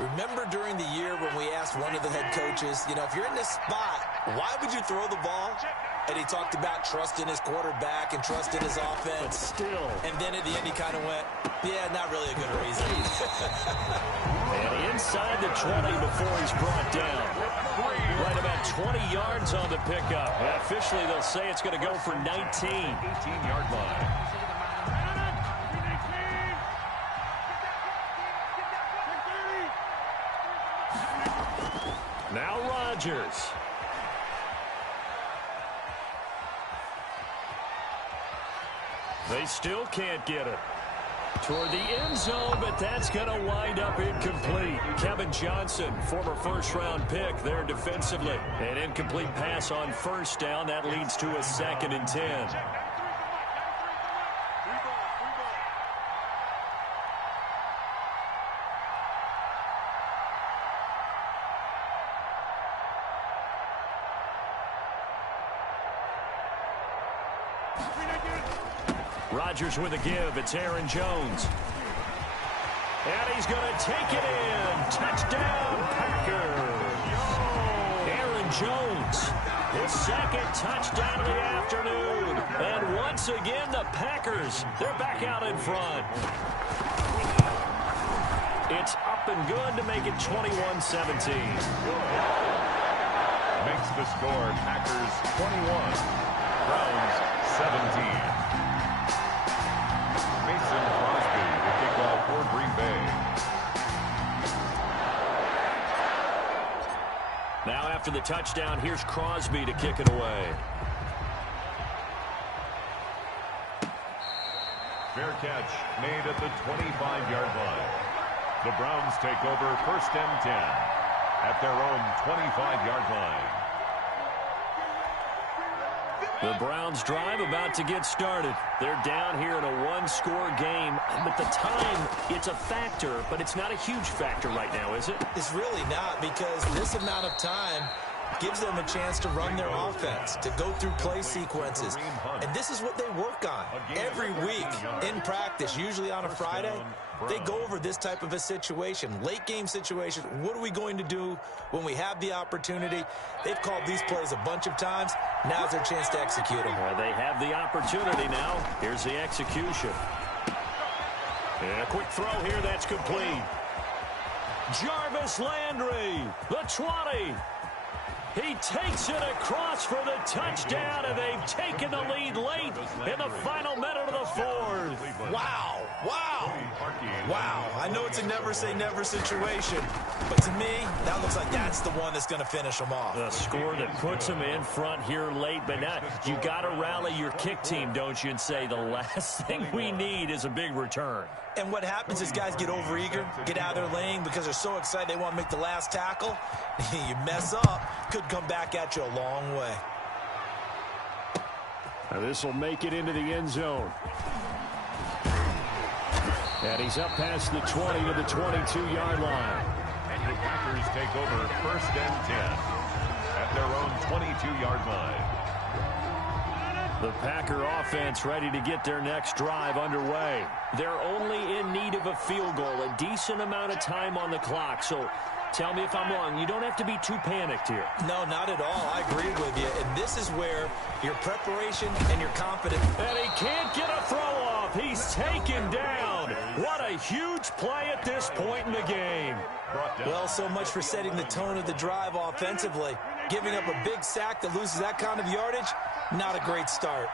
Remember during the year when we asked one of the head coaches, if you're in this spot, why would you throw the ball? And he talked about trusting his quarterback and trusting his offense. But still. And then at the end he kind of went, yeah, not really a good reason. And inside the 20 before he's brought down. Right about 20 yards on the pickup. And officially they'll say it's going to go for 19. 18-yard line. Now Rodgers. They still can't get it. Toward the end zone, but that's going to wind up incomplete. Kevin Johnson, former first-round pick there defensively. An incomplete pass on first down. That leads to a 2nd and 10. Rodgers with a give. It's Aaron Jones. And he's going to take it in. Touchdown, Packers. Aaron Jones, his 2nd touchdown of the afternoon. And once again, the Packers, they're back out in front. It's up and good to make it 21-17. Makes the score Packers 21, Browns 17. Mason Crosby, the kickoff for Green Bay. Now after the touchdown, here's Crosby to kick it away. Fair catch made at the 25-yard line. The Browns take over 1st and 10 at their own 25-yard line. The Browns drive about to get started. They're down here in a 1-score game. But the time, it's a factor, but it's not a huge factor right now, is it? It's really not, because this amount of time gives them a chance to run their offense, to go through play sequences. And this is what they work on every week in practice, usually on a Friday. They go over this type of a situation, late game situation. What are we going to do when we have the opportunity? They've called these plays a bunch of times. Now's their chance to execute them. They have the opportunity now. Here's the execution. And a quick throw here, that's complete. Jarvis Landry, the 20. He takes it across for the touchdown, and they've taken the lead late in the final minute of the fourth. Wow. Wow. Wow. I know it's a never-say-never situation, but to me, that looks like that's the one that's going to finish them off. The score that puts them in front here late, but now you got to rally your kick team, don't you, and say the last thing we need is a big return. And what happens is guys get overeager, get out of their lane because they're so excited they want to make the last tackle. You mess up, could come back at you a long way. Now this will make it into the end zone. And he's up past the 20 to the 22-yard line. Packers take over 1st and 10 at their own 22-yard line. The Packer offense ready to get their next drive underway. They're only in need of a field goal, a decent amount of time on the clock. So tell me if I'm wrong. You don't have to be too panicked here. No, not at all. I agree with you. And this is where your preparation and your confidence. And he can't get a throw off. He's taken down. What a huge play at this point in the game. Well, so much for setting the tone of the drive offensively. Giving up a big sack that loses that kind of yardage, not a great start.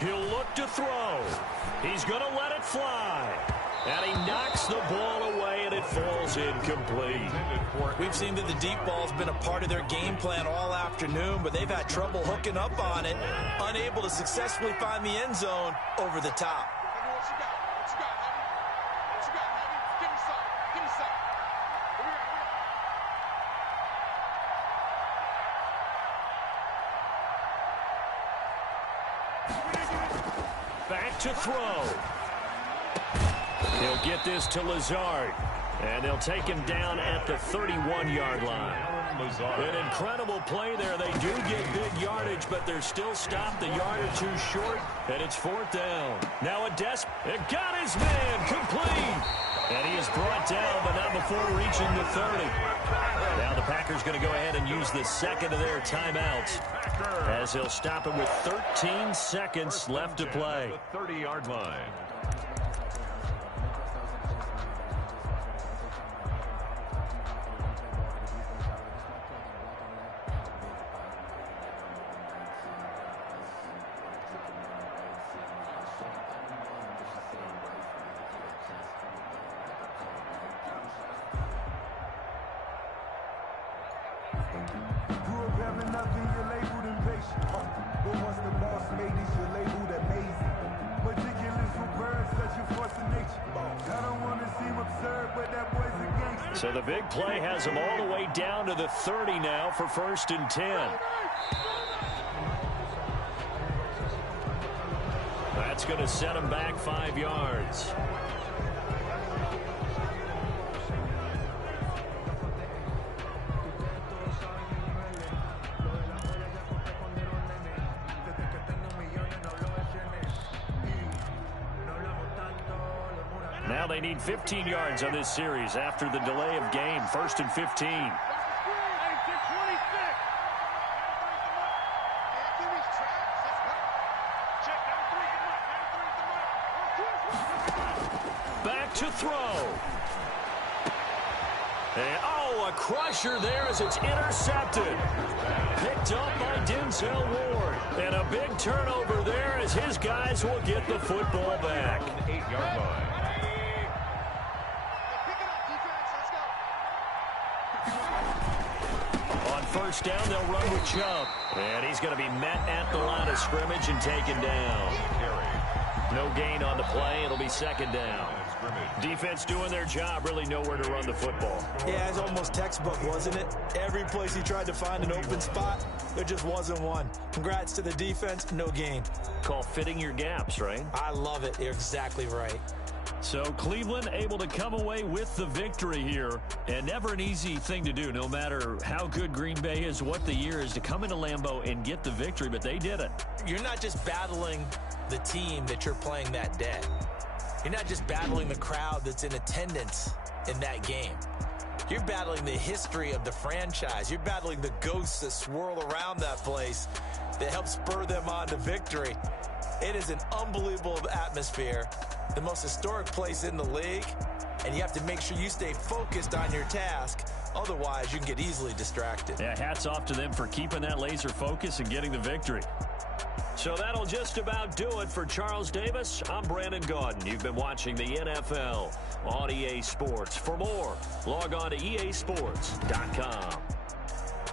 He'll look to throw. He's going to let it fly. And he knocks the ball away, and it falls incomplete. We've seen that the deep ball's been a part of their game plan all afternoon, but they've had trouble hooking up on it, unable to successfully find the end zone over the top. Back to throw. He'll get this to Lazard, and they'll take him down at the 31-yard line. An incredible play there. They do get big yardage, but they're still stopped a yard or two short, and it's 4th down. Now it got his man complete. And he is brought down, but not before reaching the 30. Now the Packers going to go ahead and use the second of their timeouts, as he'll stop it with 13 seconds left to play. 30-yard line. So the big play has him all the way down to the 30 now for 1st and 10. That's going to set him back 5 yards. Now they need 15 yards on this series after the delay of game. 1st and 15. Back to throw. And, a crusher there as it's intercepted. Picked up by Denzel Ward. And a big turnover there as his guys will get the football back. 8-yard line. On 1st down, they'll run with Chubb. And he's going to be met at the line of scrimmage and taken down. No gain on the play. It'll be 2nd down. Defense doing their job, really nowhere to run the football. Yeah, it's almost textbook, wasn't it? Every place he tried to find an open spot, there just wasn't one. Congrats to the defense, no gain. Call fitting your gaps, right? I love it. You're exactly right. So Cleveland able to come away with the victory here. And never an easy thing to do, no matter how good Green Bay is, what the year is, to come into Lambeau and get the victory, but they did it. You're not just battling the team that you're playing that day. You're not just battling the crowd that's in attendance in that game. You're battling the history of the franchise. You're battling the ghosts that swirl around that place that help spur them on to victory. It is an unbelievable atmosphere, the most historic place in the league, and you have to make sure you stay focused on your task. Otherwise, you can get easily distracted. Yeah, hats off to them for keeping that laser focus and getting the victory. So that'll just about do it for Charles Davis. I'm Brandon Gaudin. You've been watching the NFL on EA Sports. For more, log on to easports.com.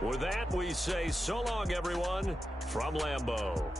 With that, we say so long, everyone, from Lambeau.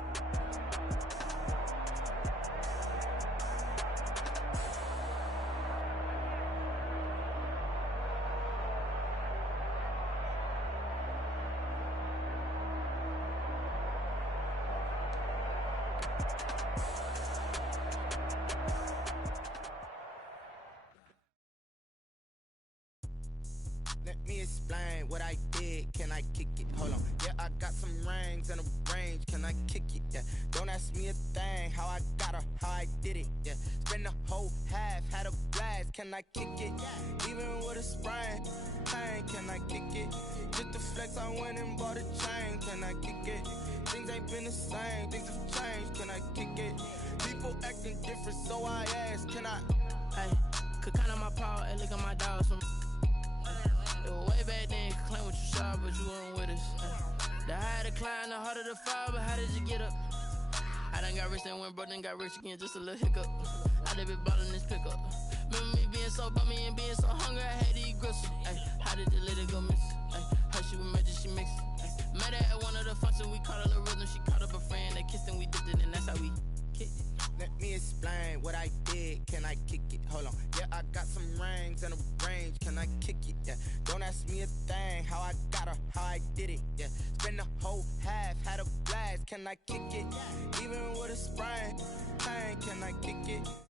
Let me explain what I did. Can I kick it? Hold on. Yeah, I got some rings and a range. Can I kick it? Yeah. Don't ask me a thing. How I got her, how I did it. Yeah. Spend the whole half, had a blast. Can I kick it? Even with a sprain, pain. Can I kick it? Just to flex, I went and bought a chain. Can I kick it? Things ain't been the same. Things have changed. Can I kick it? People acting different, so I ask. Can I? Hey, could count on my paw and look at my dogs from. It was way back then, could claim what you saw, but you weren't with us. The higher the climb, the harder the fall, but how did you get up? I done got rich and went broke, then got rich again, just a little hiccup. I done been ballin' this pickup. Remember me being so bummy and being so hungry, I had to eat gristle. Ay, how did the lady go miss? Ay, how she was magic, she mixed. Met her at one of the functions, we caught a little rhythm, she caught up a friend, they kissed and we dipped it, and that's how we kicked it. Let me explain what I did. Can I kick it? Hold on. Yeah, I got some rings and a range. Can I kick it? Yeah. Don't ask me a thing. How I got her, how I did it. Yeah. Spend the whole half, had a blast. Can I kick it? Even with a sprain, pain. Can I kick it?